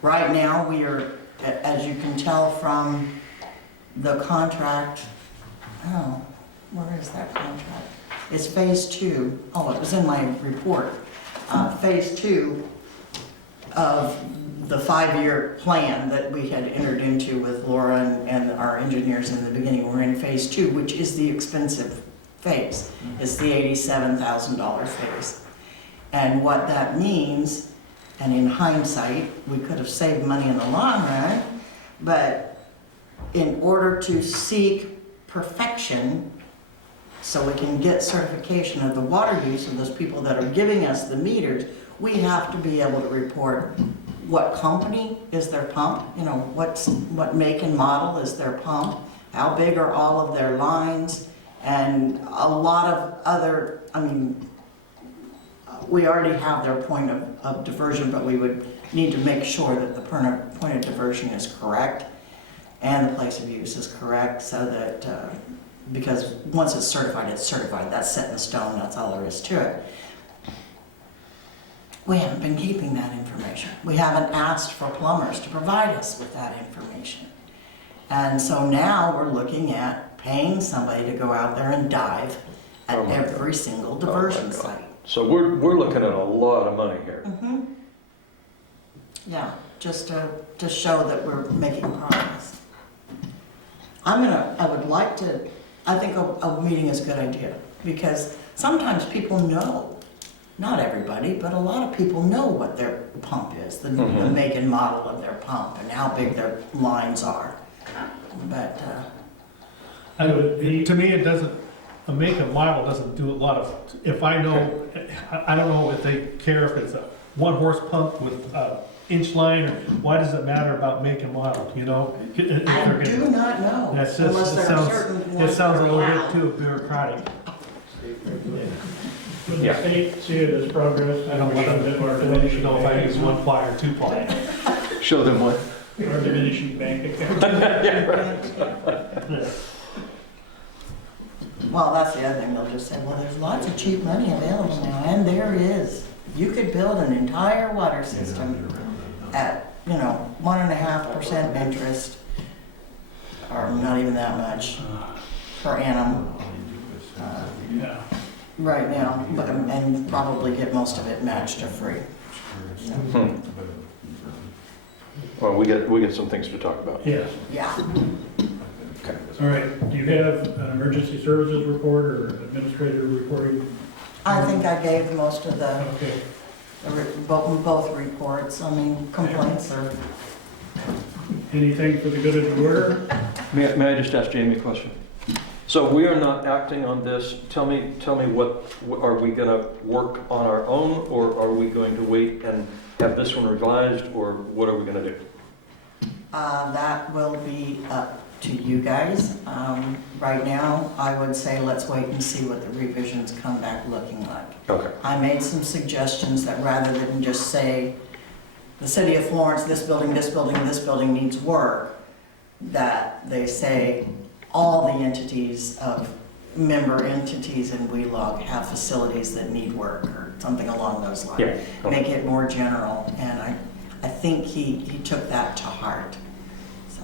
Right now, we are, as you can tell from the contract, where is that contract? It's phase 2. Oh, it was in my report. Phase 2 of the 5-year plan that we had entered into with Laura and our engineers in the beginning. We're in phase 2, which is the expensive phase. It's the $87,000 phase. And what that means, and in hindsight, we could have saved money in the long run, but in order to seek perfection, so we can get certification of the water use of those people that are giving us the meters, we have to be able to report what company is their pump, what make and model is their pump, how big are all of their lines, and a lot of other, we already have their point of diversion, but we would need to make sure that the point of diversion is correct and the place of use is correct, so that, because once it's certified, that's set in stone, that's all there is to it. We haven't been keeping that information. We haven't asked for plumbers to provide us with that information. And so now we're looking at paying somebody to go out there and dive at every single diversion site. So we're looking at a lot of money here. Yeah, just to show that we're making progress. I think a meeting is a good idea, because sometimes people know, not everybody, but a lot of people know what their pump is, the make and model of their pump, and how big their lines are. But, To me, it doesn't, a make and model doesn't do a lot of, if I know, I don't know if they care if it's a 1-horse pump with inch line, or why does it matter about make and model, I do not know, That's unless just, there are certain ones it sounds a that are little bit allowed. too bureaucratic. Would the state see it as progress? I don't want to know if I use 1-ply or 2-ply. Show them what? Or diminishing bank account? Well, that's the other thing, they'll just say, well, there's lots of cheap money available now, and there is. You could build an entire water system at, 1.5% interest, or not even that much, per annum, Yeah. right now, and probably get most of it matched or free. Well, we get some things to talk about. Yes. Yeah. All right. Do you have an emergency services report or administrator reporting? I think I gave most of the, Okay. both reports, complaints are. Anything for the good of the order? May I just ask Jamie a question? So we are not acting on this. Tell me what, are we going to work on our own, or are we going to wait and have this one revised, or what are we going to do? That will be up to you guys. Right now, I would say let's wait and see what the revisions come back looking like. Okay. I made some suggestions that rather than just say, the city of Florence, this building, this building, this building needs work, that they say all the entities of member entities in WeLog have facilities that need work or something along those lines. Yeah. Make it more general, and I think he took that to heart. So,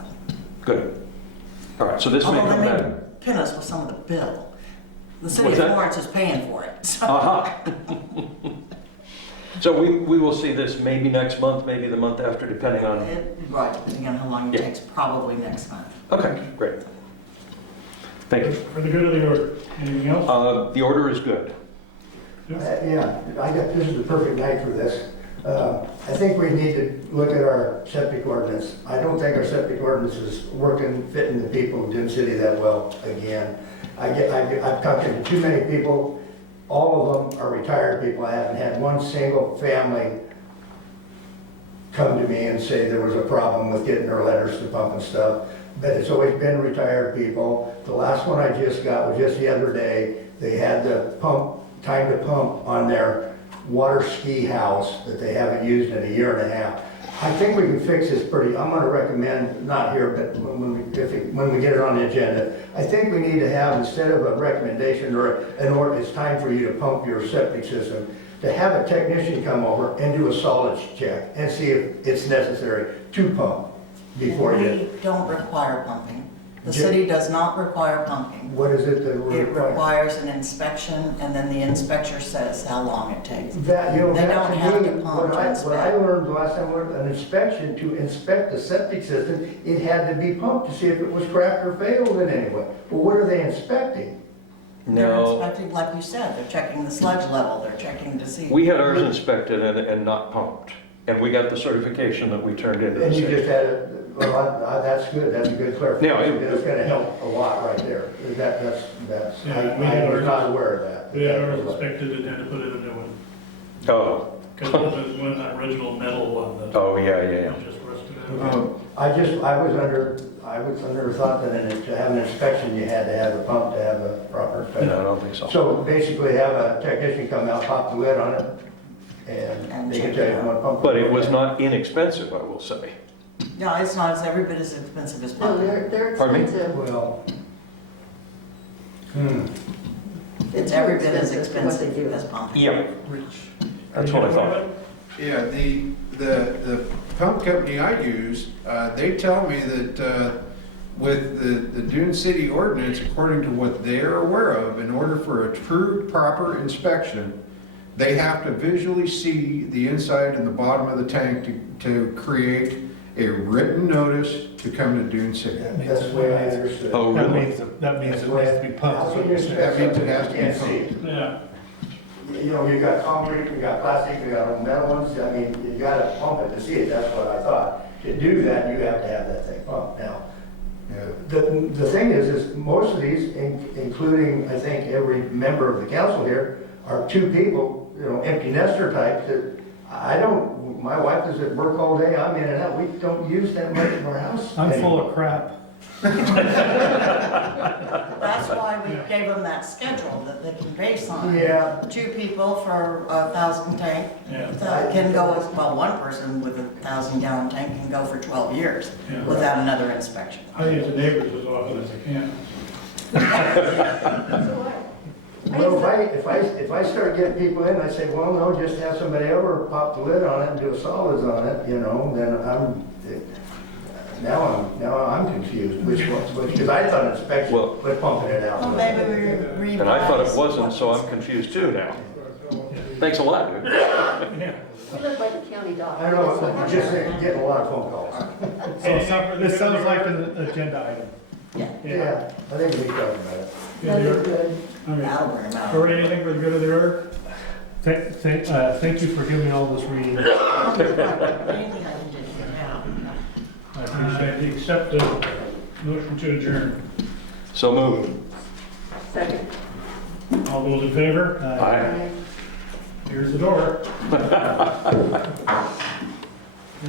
Good. All right, so this may although come they back. may pin us with some of the bill. The city What's of that? Florence is paying for it. So. Aha. So we will see this maybe next month, maybe the month after, depending on, Right, depending on how long it Yeah. takes, probably next month. okay, great. Thank you. For the good of the order, anything else? The order is good. Yeah, this is the perfect night for this. I think we need to look at our septic ordinance. I don't think our septic ordinance is working, fitting the people of Dune City that well again. I've talked to too many people. All of them are retired people. I haven't had one single family come to me and say there was a problem with getting their letters to pump and stuff. But it's always been retired people. The last one I just got was just the other day. They had the time to pump on their water ski house that they haven't used in a year and a half. I think we can fix this I'm gonna recommend, not here, but when we get it on the agenda, I think we need to have, instead of a recommendation or an order, it's time for you to pump your septic system, to have a technician come over and do a solids check and see if it's necessary to pump before you. We don't require pumping. The Yeah. city does not require pumping. What is it that we It require? requires an inspection, and then the inspector says how long it takes. That, you know, They that don't to have me, to pump to what I inspect. learned the last time, an inspection, to inspect the septic system, it had to be pumped to see if it was cracked or failed in any way. Well, what are they inspecting? They're No, inspecting, like you said, they're checking the sludge level, they're checking to see. we had ours inspected and not pumped. And we got the certification that we turned into the And you city. just had that's good, that's a good clarification. Yeah, It's gonna help a lot right there. That's, Yeah, we had I was ours- not aware of that. We had ours inspected and had to put in a new one. Oh, Because it was one, that original metal one that oh, yeah. just rusted out. I was under thought that to have an inspection, you had to have a pump to have a proper inspection. No, I don't think so. So basically have a technician come out, pop the lid on it, and And they can check tell it you out. what pump. But it was not inexpensive, I will say. No, it's not, it's every bit as expensive as No, pumping. they're Pardon me? expensive. Well, It's every bit as Expensive for what they expensive do. as pumping. Yeah, that's what I thought. Yeah, the pump company I use, they tell me that with the Dune City ordinance, according to what they're aware of, in order for a true proper inspection, they have to visually see the inside and the bottom of the tank to create a written notice to come to Dune City. that's the way I understood. Oh, That really? means it needs to be pumped. That means it has to be Can't see. Yeah, You know, you got concrete, you got plastic, you got metal ones, I mean, you gotta pump it to see it, that's what I thought. To do that, you have to have that thing pumped. Now, the thing is most of these, including, I think, every member of the council here, are two people, you know, empty nester types that my wife is at work all day, I'm in and out, we don't use that much in our house. I'm full anymore. of crap. That's why we gave them that schedule that they can base on. Yeah. 2 people for 1,000 tank. Yeah. That can go, well, one person with a 1,000-gallon tank can go for 12 years Yeah. without another inspection. I use the neighbors as often as I can. Well, if I start getting people in, I say, well, no, just have somebody over, pop the lid on it and do a solids on it, you know, then now I'm confused, which one's which, because I thought inspection Well- was pumping it out. Well, maybe we revise. And I thought it wasn't, so I'm confused too now. Thanks a lot, dude. Yeah. We live by the county dock. I know, I'm just getting a lot of phone calls. This sounds like an agenda item. Yeah, I think we talked about it. Yeah, That'd you're- be good. Okay. That'll wear 'em out. Or anything for the good of the order? Thank you for giving all this reading. Anything I can do, yeah. I appreciate it. I accept the motion to adjourn. So moved. Second. All those in favor? Aye. Here's the door. You're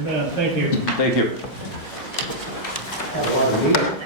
done, thank you. Thank you. Have a lot of meetings.